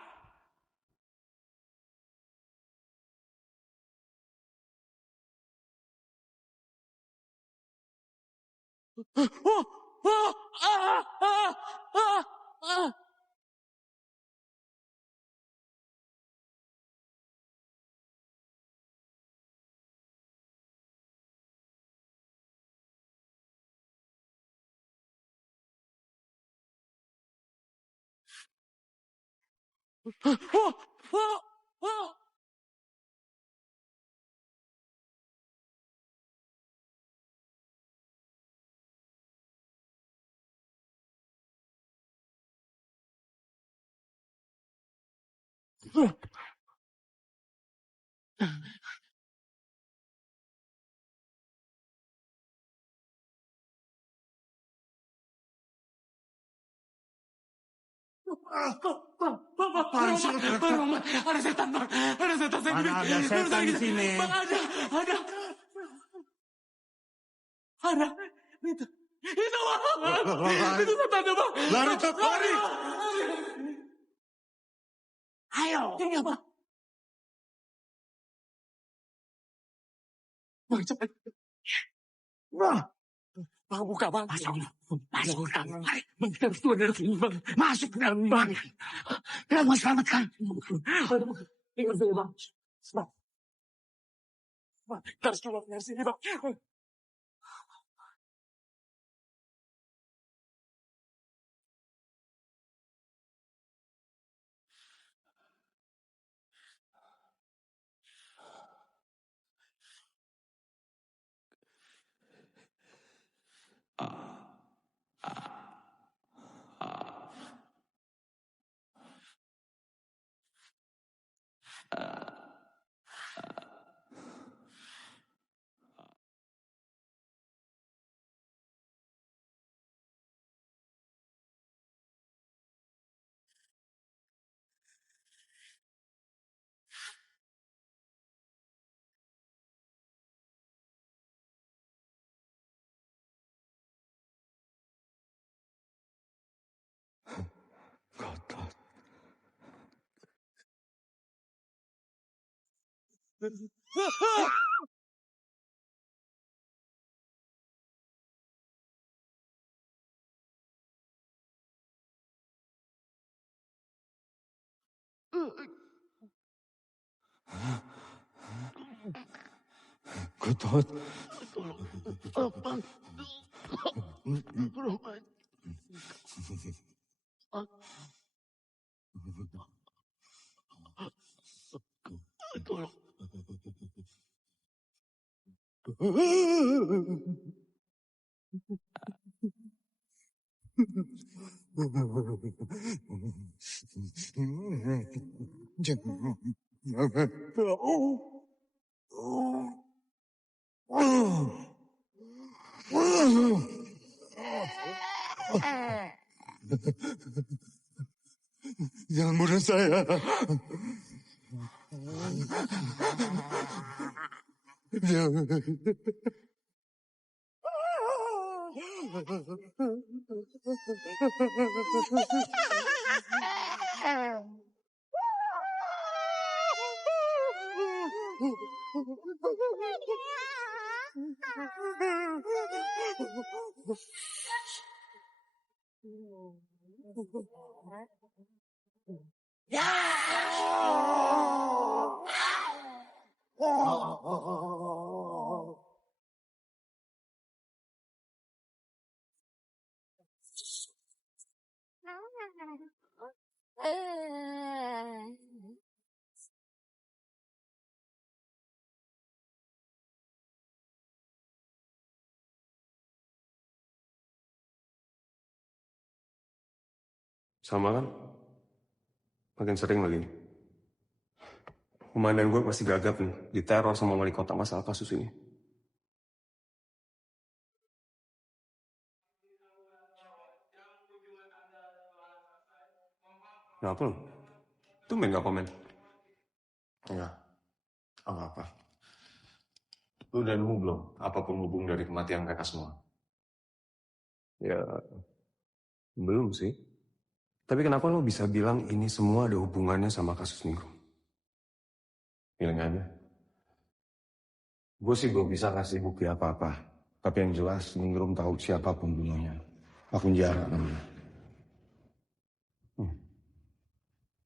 Ada setan, Bang. Ada setan. Mana ada setan di sini? Bang, ada. Ada. Itu. Itu Bang! Itu setannya Bang! Lari, Tat, lari! Ayo! Iya Bang! Bang, cepat! Bang! Bang, buka Bang! Masuk ke dalam! Bang, kita harus keluar dari sini Bang! Masuk ke dalam Bang! Kita mau selamatkan! Ingat saya Bang! Bang! Bang, kita harus keluar dari sini Bang! Gatot. Abang. Tolong. Jangan bunuh saya. Jangan. Sama kan? Makin sering lagi. Komandan gue pasti gagap nih, diteror sama wali kota masalah kasus ini. Kenapa lu? Tumben gak komen? Enggak. Apa-apa. Lu udah nemu belum apapun hubung dari kematian mereka semua? Ya, belum sih. Tapi kenapa lo bisa bilang ini semua ada hubungannya sama kasus Ningrum? Feeling aja. Gue sih belum bisa kasih bukti apa-apa. Tapi yang jelas Ningrum tahu siapa pembunuhnya. Pak Kunjara namanya.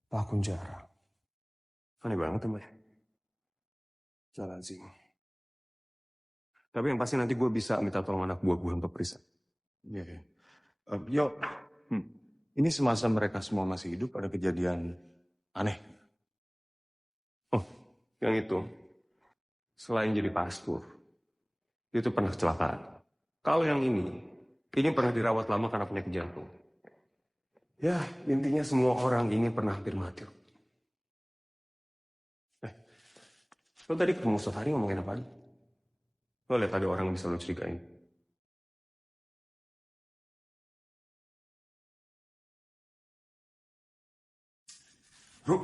Pak Kunjara. Aneh banget teman. Jalan sih. Tapi yang pasti nanti gue bisa minta tolong anak buah gue untuk periksa. Iya. Yo, ini semasa mereka semua masih hidup ada kejadian aneh. Oh, yang itu. Selain jadi pastur, dia itu pernah kecelakaan. Kalau yang ini pernah dirawat lama karena penyakit jantung. Ya, intinya semua orang ini pernah hampir mati. Lo tadi ketemu Ustadz Hari ngomongin apa? Lo lihat ada orang yang bisa lo curigain. Bro.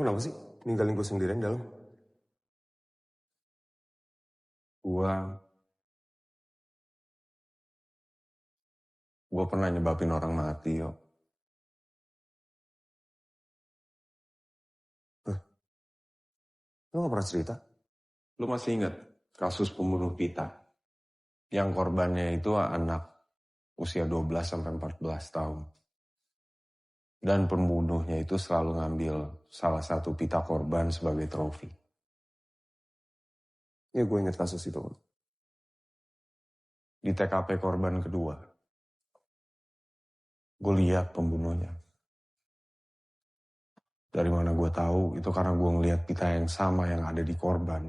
Lo kenapa sih ninggalin gue sendirian dalam? Gue pernah nyebabin orang mati, yo. Lo gak pernah cerita? Lo masih ingat kasus pembunuh Pita? Yang korbannya itu anak usia 12-14 tahun. Dan pembunuhnya itu selalu ngambil salah satu pita korban sebagai trofi. Ya gue ingat kasus itu. Di TKP korban kedua, gue lihat pembunuhnya. Dari mana gue tahu, itu karena gue ngeliat pita yang sama yang ada di korban.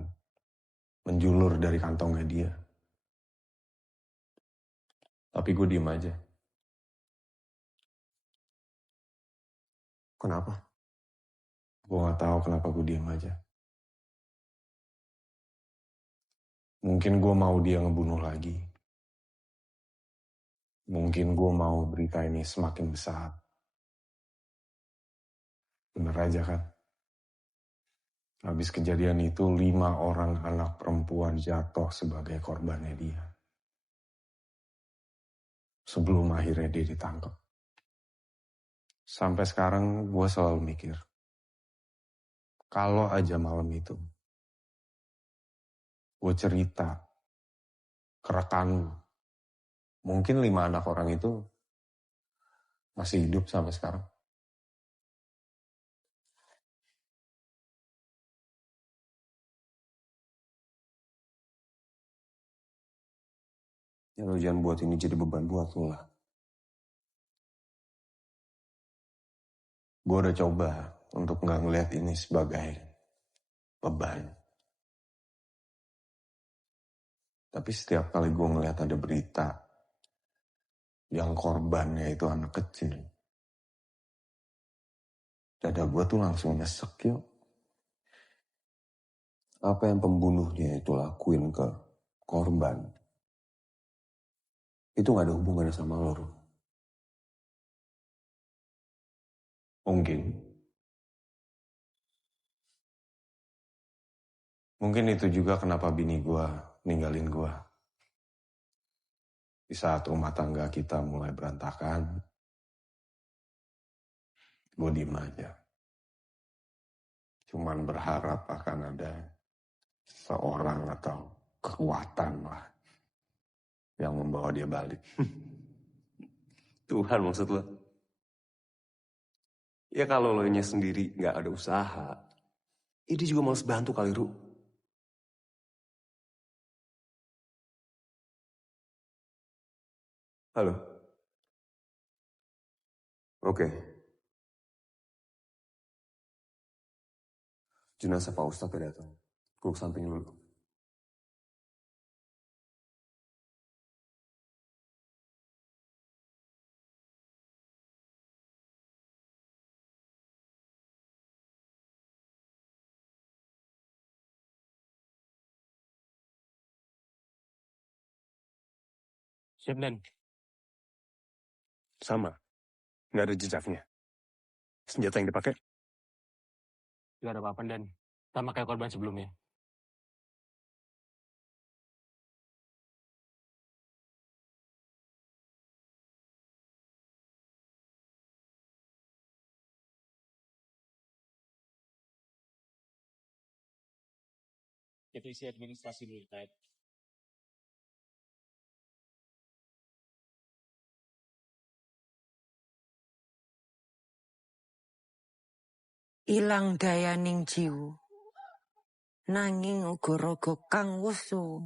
Menjulur dari kantongnya dia. Tapi gue diem aja. Kenapa? Gue gak tahu kenapa gue diem aja. Mungkin gue mau dia ngebunuh lagi. Mungkin gue mau berita ini semakin besar. Bener aja kan? Habis kejadian itu 5 orang anak perempuan jatuh sebagai korbannya dia. Sebelum akhirnya dia ditangkap. Sampai sekarang gue selalu mikir. Kalau aja malam itu. Gue cerita. Ke rekan lu. Mungkin 5 anak orang itu masih hidup sampai sekarang. Ya lo jangan buat ini jadi beban buat lo lah. Gue udah coba untuk gak ngeliat ini sebagai beban. Tapi setiap kali gue ngeliat ada berita yang korbannya itu anak kecil, dada gue tuh langsung nyesek yuk. Apa yang pembunuhnya itu lakuin ke korban, itu gak ada hubungannya sama lo, Ru. Mungkin itu juga kenapa bini gue ninggalin gue. Di saat rumah tangga kita mulai berantakan, gue diem aja. Cuman berharap akan ada seorang atau kekuatan lah yang membawa dia balik. Tuhan maksud lo? Ya kalau lo nya sendiri gak ada usaha, ya dia juga males bantu kali, Ru. Halo? Oke. Jenazah Pak Ustadz udah datang. Gue samping dulu. Siap, Den. Sama. Nggak ada jejaknya. Senjata yang dipakai? Gak ada apa-apa, Dan. Sama kayak korban sebelumnya. Itu isi administrasi dulu, Ted. Ilang dayaning jiwa. Nanging uga raga kang wusu.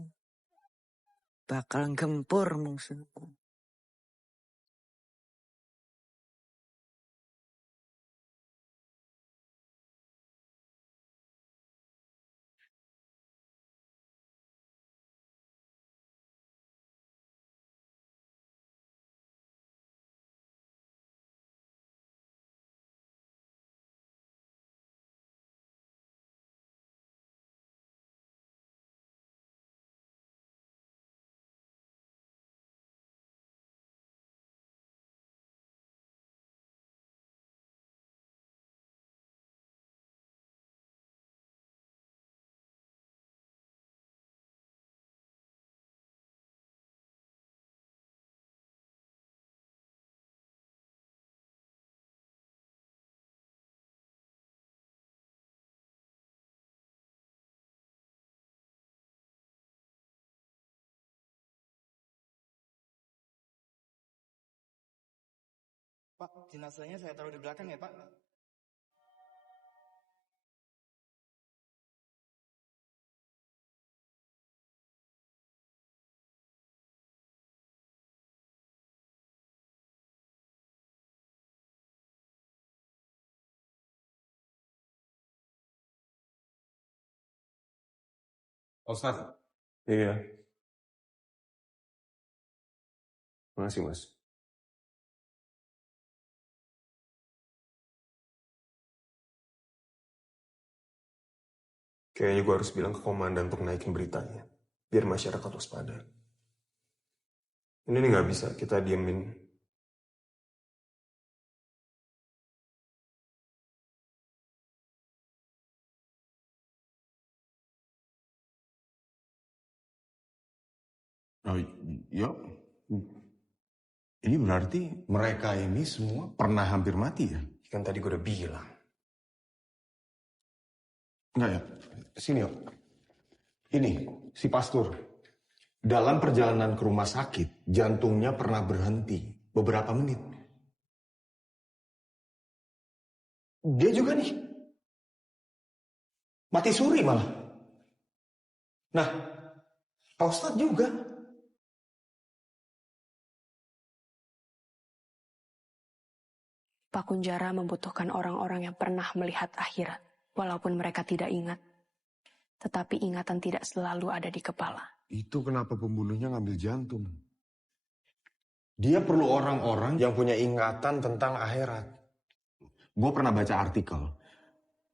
Bakal gempur mungsuhku. Pak, jenazahnya saya taruh di belakang ya, Pak. Ustaz. Iya. Makasih, Mas. Kayaknya gue harus bilang ke komandan untuk naikin beritanya. Biar masyarakat waspada. Ini nih nggak bisa kita diemin. Oh, ya. Ini berarti mereka ini semua pernah hampir mati ya? Kan tadi gue udah bilang. Enggak ya? Sini yuk. Ini, si pastor. Dalam perjalanan ke rumah sakit, jantungnya pernah berhenti beberapa menit. Dia juga nih. Mati suri malah. Nah, Pak Ustadz juga. Pak Kunjara membutuhkan orang-orang yang pernah melihat akhirat, walaupun mereka tidak ingat. Tetapi ingatan tidak selalu ada di kepala. Itu kenapa pembunuhnya ngambil jantung. Dia perlu orang-orang yang punya ingatan tentang akhirat. Gue pernah baca artikel.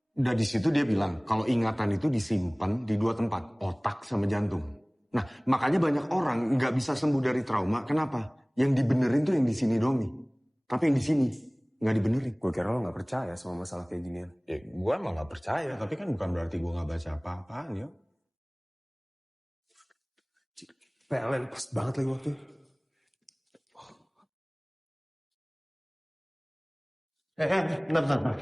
Dan di situ dia bilang, kalau ingatan itu disimpan di dua tempat, otak sama jantung. Nah, makanya banyak orang nggak bisa sembuh dari trauma. Kenapa? Yang dibenerin tuh yang di sini doang nih. Tapi yang di sini nggak dibenerin. Gue kira lo nggak percaya sama masalah kayak ginian. Gue emang nggak percaya, tapi kan bukan berarti gue nggak baca apa-apaan ya. PLN pas banget lagi waktu. Bentar.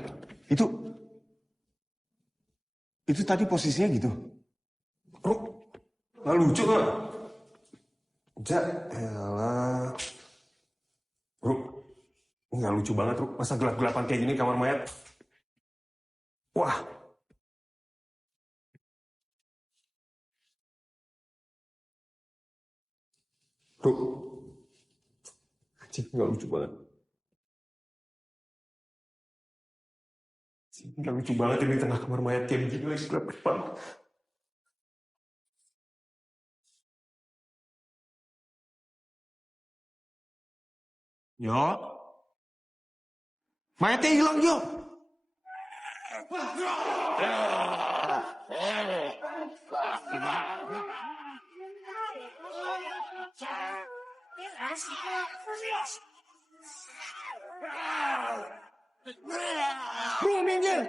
Itu tadi posisinya gitu. Ruk, nggak lucu gak? Elah. Ruk, nggak lucu banget, Ruk. Masa gelap-gelapan kayak gini kamar mayat? Wah. Ruk. Anjing, nggak lucu banget. Nggak lucu banget ini di tengah kamar mayat kayak begini lagi gelap banget. Yo. Mayatnya hilang, Yo. Bro, minggir!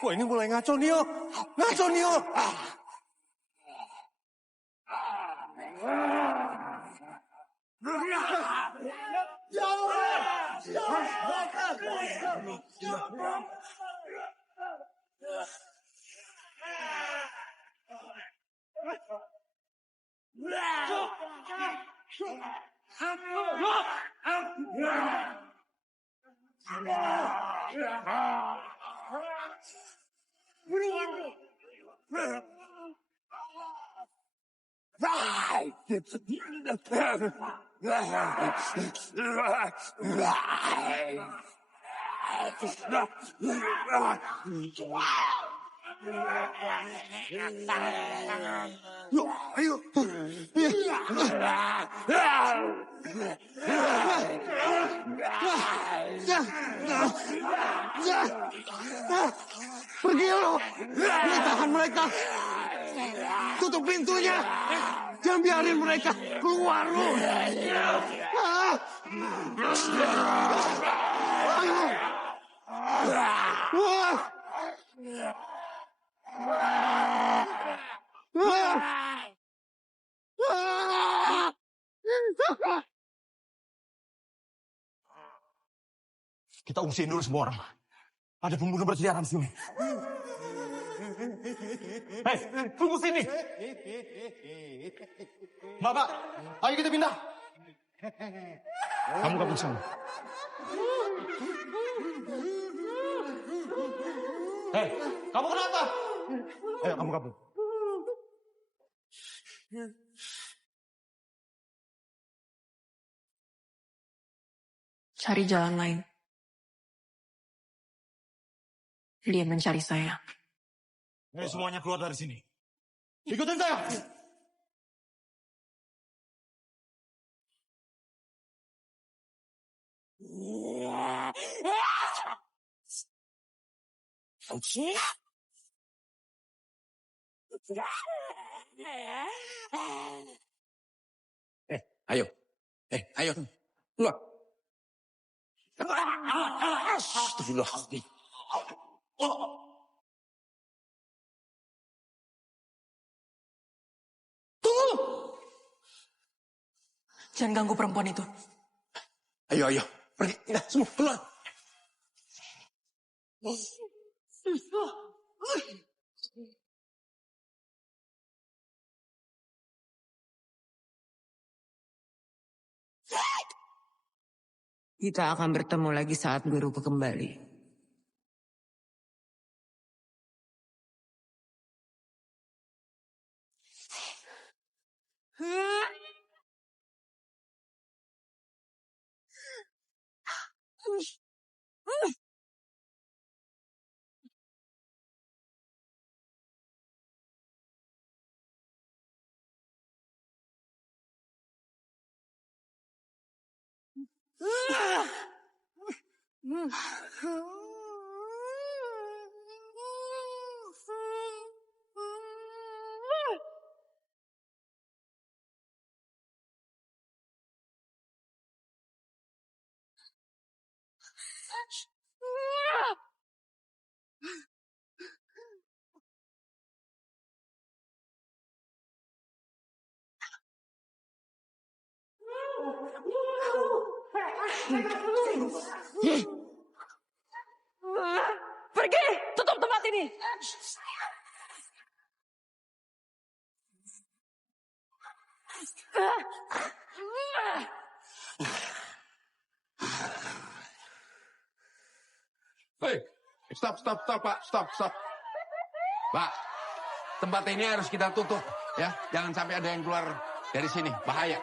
Wah, ini mulai ngaco nih, Yo. Ngaco nih, Yo. Ayo. Pergi lo. Tahan mereka. Tutup pintunya. Jangan biarin mereka keluar lo. Kita usir dulu semua orang. Ada pembunuh berkeliaran di sini. Hei, tunggu sini. Bapak, ayo kita pindah. Kamu kabur sana. Hei, kamu kenapa? Ayo kamu kabur. Cari jalan lain. Dia mencari saya. Ayo semuanya keluar dari sini. Ikutin saya. Ayo. Ayo. Keluar. Astagfirullahaladzim. Tunggu! Jangan ganggu perempuan itu. Ayo. Pergi. Kita semua keluar. Kita akan bertemu lagi saat guruku kembali. Pergi! Tutup tempat ini! Hei, stop, Pak. Stop. Pak, tempat ini harus kita tutup, ya. Jangan sampai ada yang keluar dari sini, bahaya.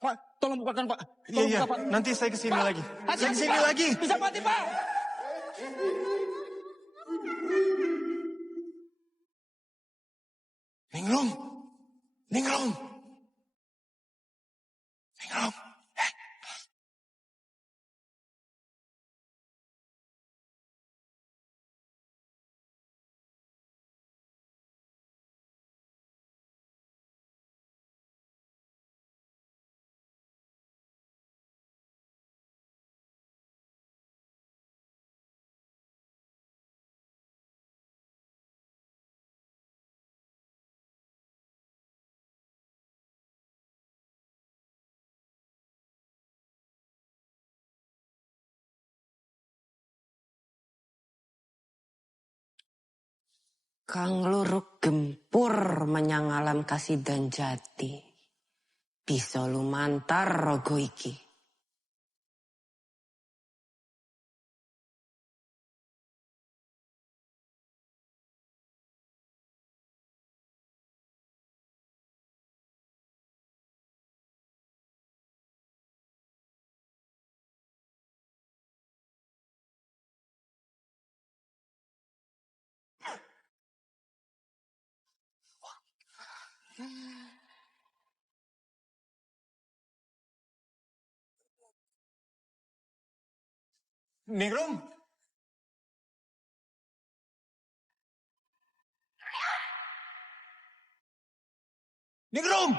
Pak, tolong bukakan, Pak. Iya, buka, Pak. Nanti saya kesini lagi. Saya kesini lagi. Bisa mati, Pak. Ningrum. Kang Luruk gempur menyang alam kasidan jati. Bisa lumantar rogo iki. Ningrum. Ningrum.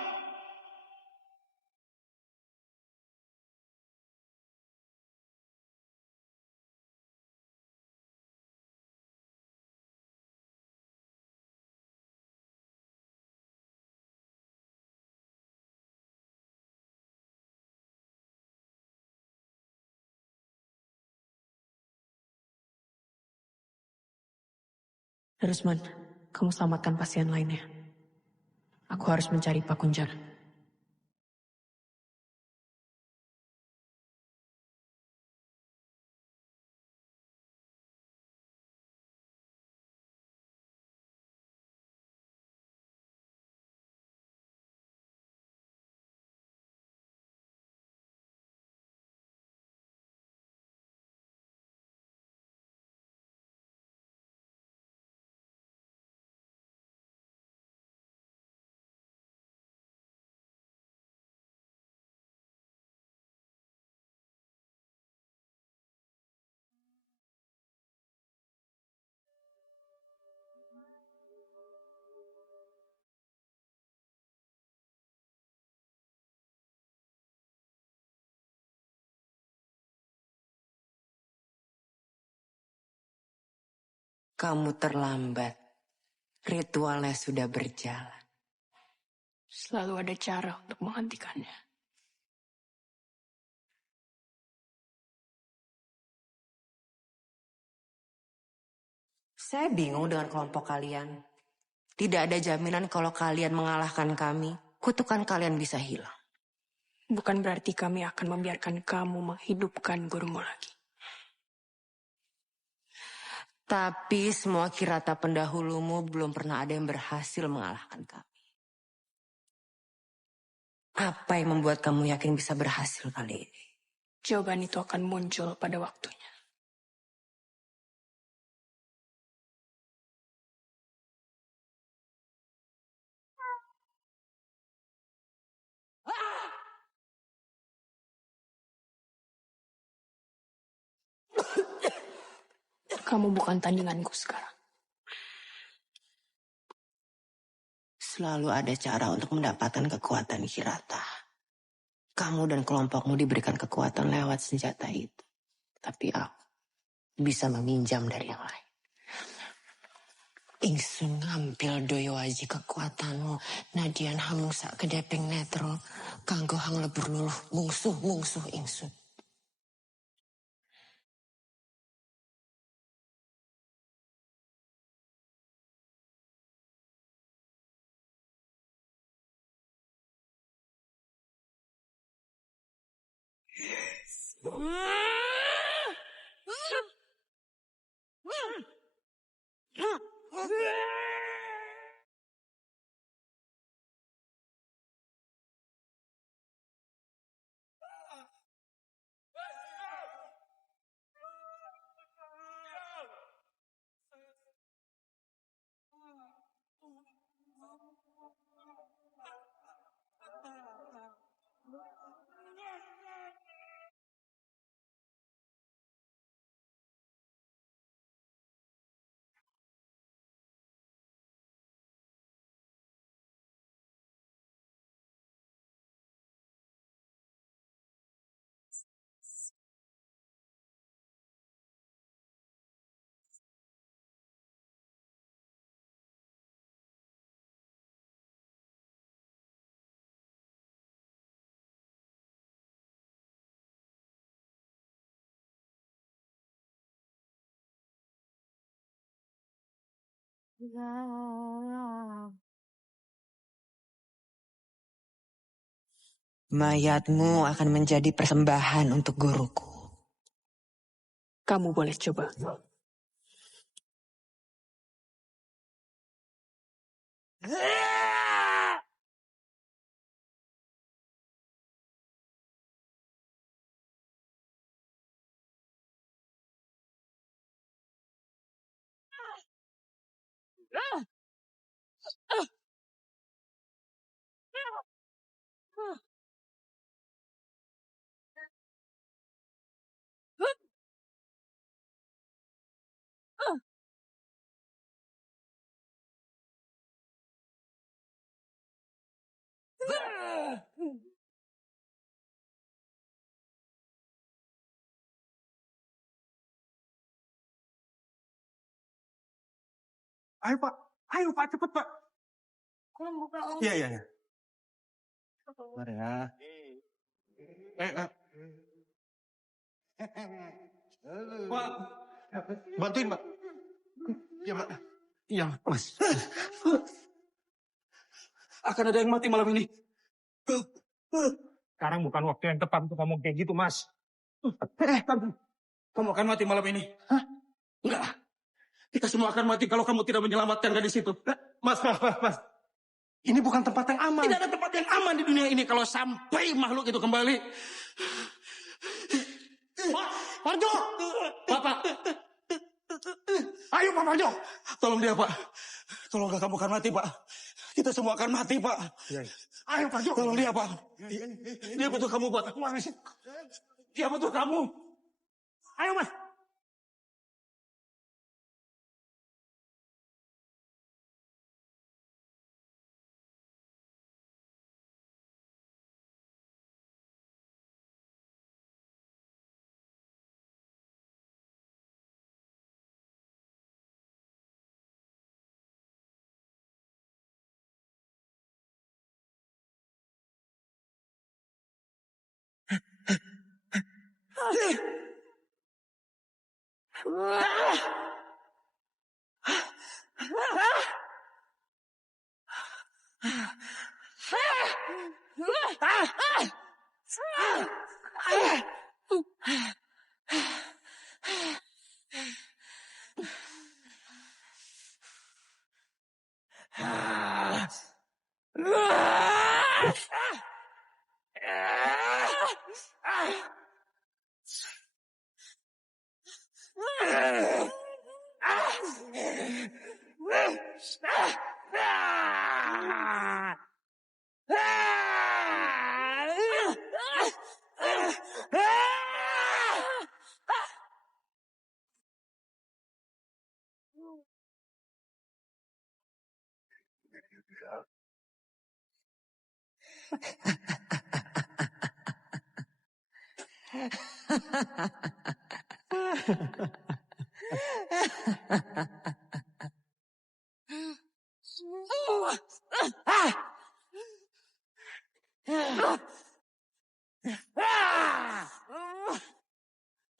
Rusman, kamu selamatkan pasien lainnya. Aku harus mencari Pak Kunjara. Kamu terlambat. Ritualnya sudah berjalan. Selalu ada cara untuk menghentikannya. Saya bingung dengan kelompok kalian. Tidak ada jaminan kalau kalian mengalahkan kami, kutukan kalian bisa hilang. Bukan berarti kami akan membiarkan kamu menghidupkan gurumu lagi. Tapi semua kirata pendahulumu belum pernah ada yang berhasil mengalahkan kami. Apa yang membuat kamu yakin bisa berhasil kali ini? Jawaban itu akan muncul pada waktunya. Kamu bukan tandinganku sekarang. Selalu ada cara untuk mendapatkan kekuatan kirata. Kamu dan kelompokmu diberikan kekuatan lewat senjata itu. Tapi aku bisa meminjam dari yang lain. Ingsun ngambil doyo aji kekuatanmu. Nadian hamung sak kedeping netro. Kanggo hang lebur luluh mungsuh ingsun. Mayatmu akan menjadi persembahan untuk guruku. Kamu boleh coba. Ayo Pak, cepet Pak. Iya. Mari ya. Pak, bantuin Pak. Ya, Pak. Iya, Mas. Akan ada yang mati malam ini. Sekarang bukan waktu yang tepat untuk ngomong kayak gitu, Mas. Kamu akan mati malam ini. Hah? Enggak. Kita semua akan mati kalau kamu tidak menyelamatkan gadis itu. Mas. Ini bukan tempat yang aman. Tidak ada tempat yang aman di dunia ini kalau sampai makhluk itu kembali. Pak Parjo! Bapak! Ayo Pak Parjo! Tolong dia, Pak. Kalau enggak kamu akan mati, Pak. Kita semua akan mati, Pak. Ayo Parjo! Tolong dia, Pak. Dia butuh kamu, Pak. Dia butuh kamu. Ayo, Mas.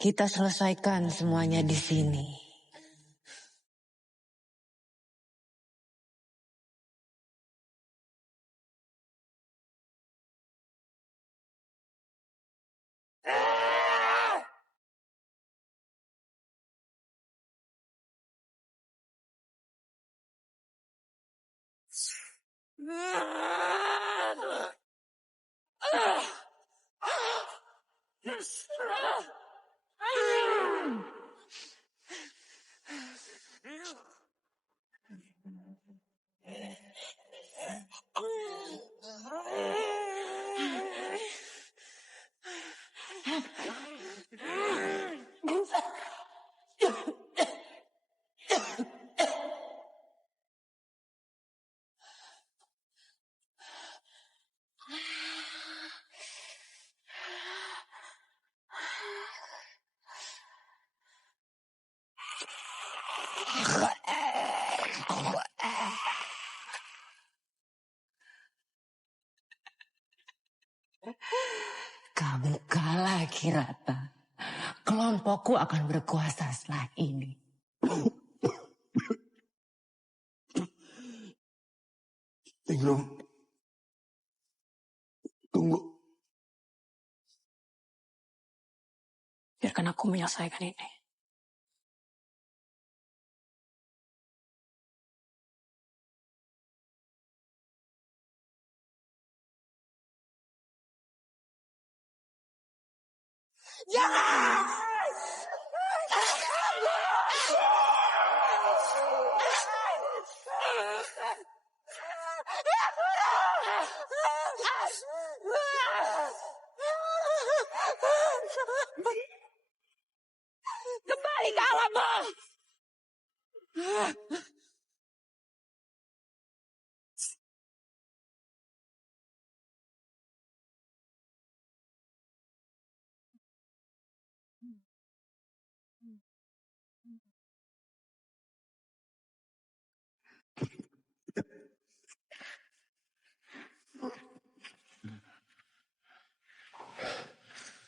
Kita selesaikan semuanya di sini. Kamu kalah, Kirata. Kelompokku akan berkuasa setelah ini. Tingrum. Tunggu. Biarkan aku menyelesaikan ini. Jangan! Kembali ke alammu!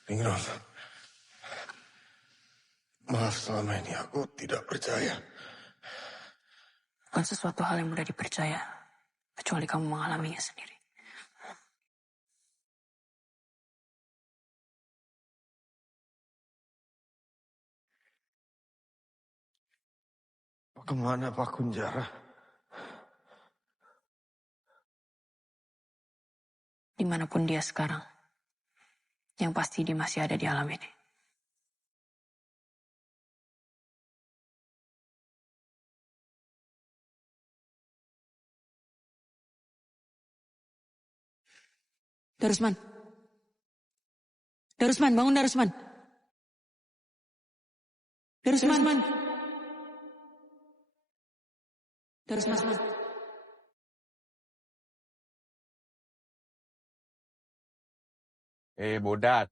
Ningrat, maaf selama ini aku tidak percaya. bukan sesuatu hal yang mudah dipercaya, kecuali kamu mengalaminya sendiri. Kemana Pak Kunjara? Dimanapun dia sekarang, yang pasti dia masih ada di alam ini. Darusman. Darusman, bangun Darusman. Darusman. Darusman. Bodat.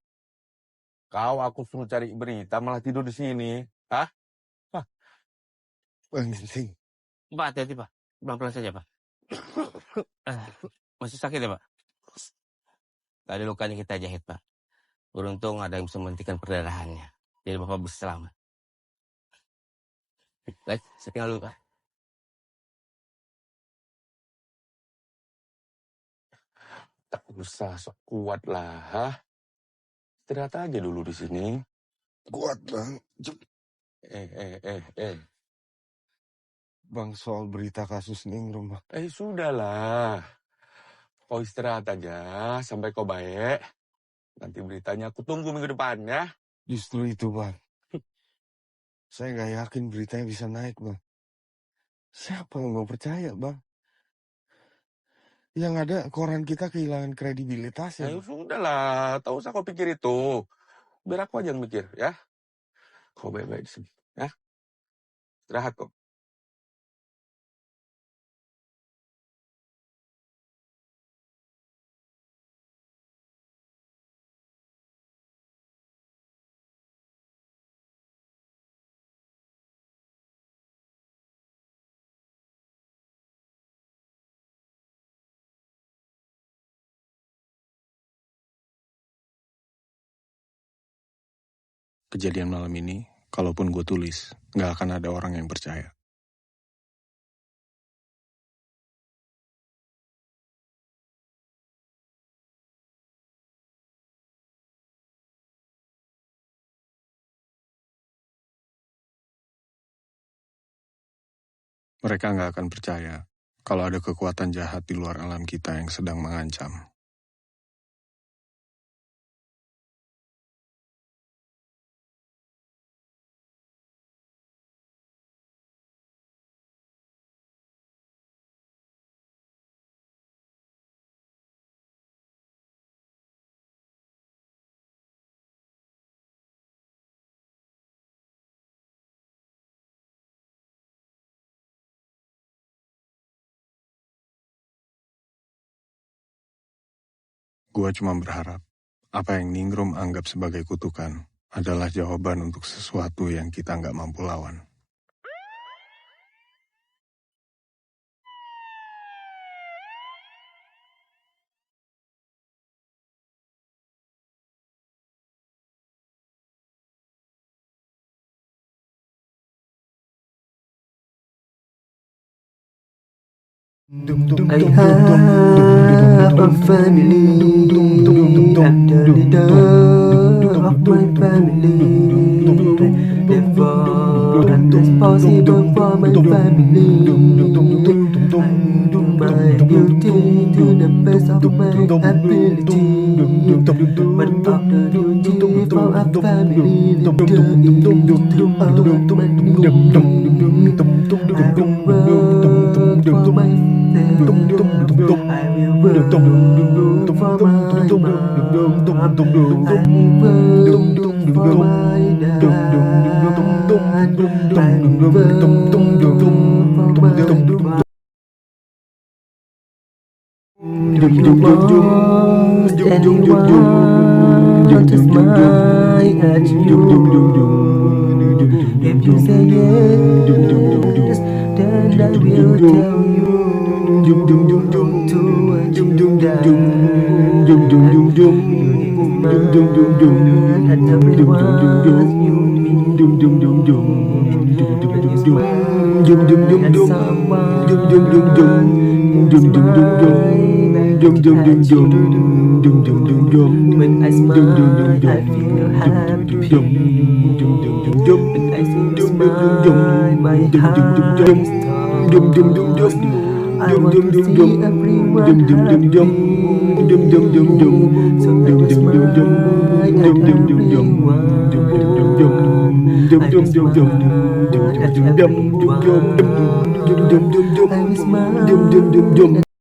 Kau aku suruh cari berita malah tidur di sini. Hah? Penting. Pak, hati-hati Pak. Pelan-pelan saja Pak. Masih sakit ya Pak? Tadi lukanya kita jahit Pak. Beruntung ada yang bisa menghentikan perdarahannya. Jadi Bapak bisa selamat. Baik, saya tinggal dulu Pak. Tak usah sok kuat lah. Istirahat aja dulu di sini. Kuat Bang. Bang, soal berita kasus Ningrum Bang. Sudahlah. Kau istirahat aja sampai kau baik. Nanti beritanya aku tunggu minggu depan ya. Justru itu Bang. Saya nggak yakin beritanya bisa naik Bang. Siapa yang mau percaya Bang? Yang ada koran kita kehilangan kredibilitas ya. Sudahlah, tak usah kau pikir itu. Biar aku aja yang mikir ya. Kau baik-baik di sini ya. Istirahat kok. Kejadian malam ini, kalaupun gue tulis, nggak akan ada orang yang percaya. Mereka nggak akan percaya kalau ada kekuatan jahat di luar alam kita yang sedang mengancam. Gua cuma berharap, apa yang Ningrum anggap sebagai kutukan adalah jawaban untuk sesuatu yang kita nggak mampu lawan. I have a family under the door of my family. Therefore, I'm responsible for my family. I do my duty to the best of my ability. But of the duty for a family, the is to earn money. I will work for myself. I will work for my mom. I will work for my dad. I will work for my Do you want anyone to smile at you? If you say yes, then I will tell you to that. And everyone you need. When you smile When I smile, I feel happy. When I smile, my heart is torn. I want to see everyone happy. So I just smile at everyone. I just smile at everyone. I smile.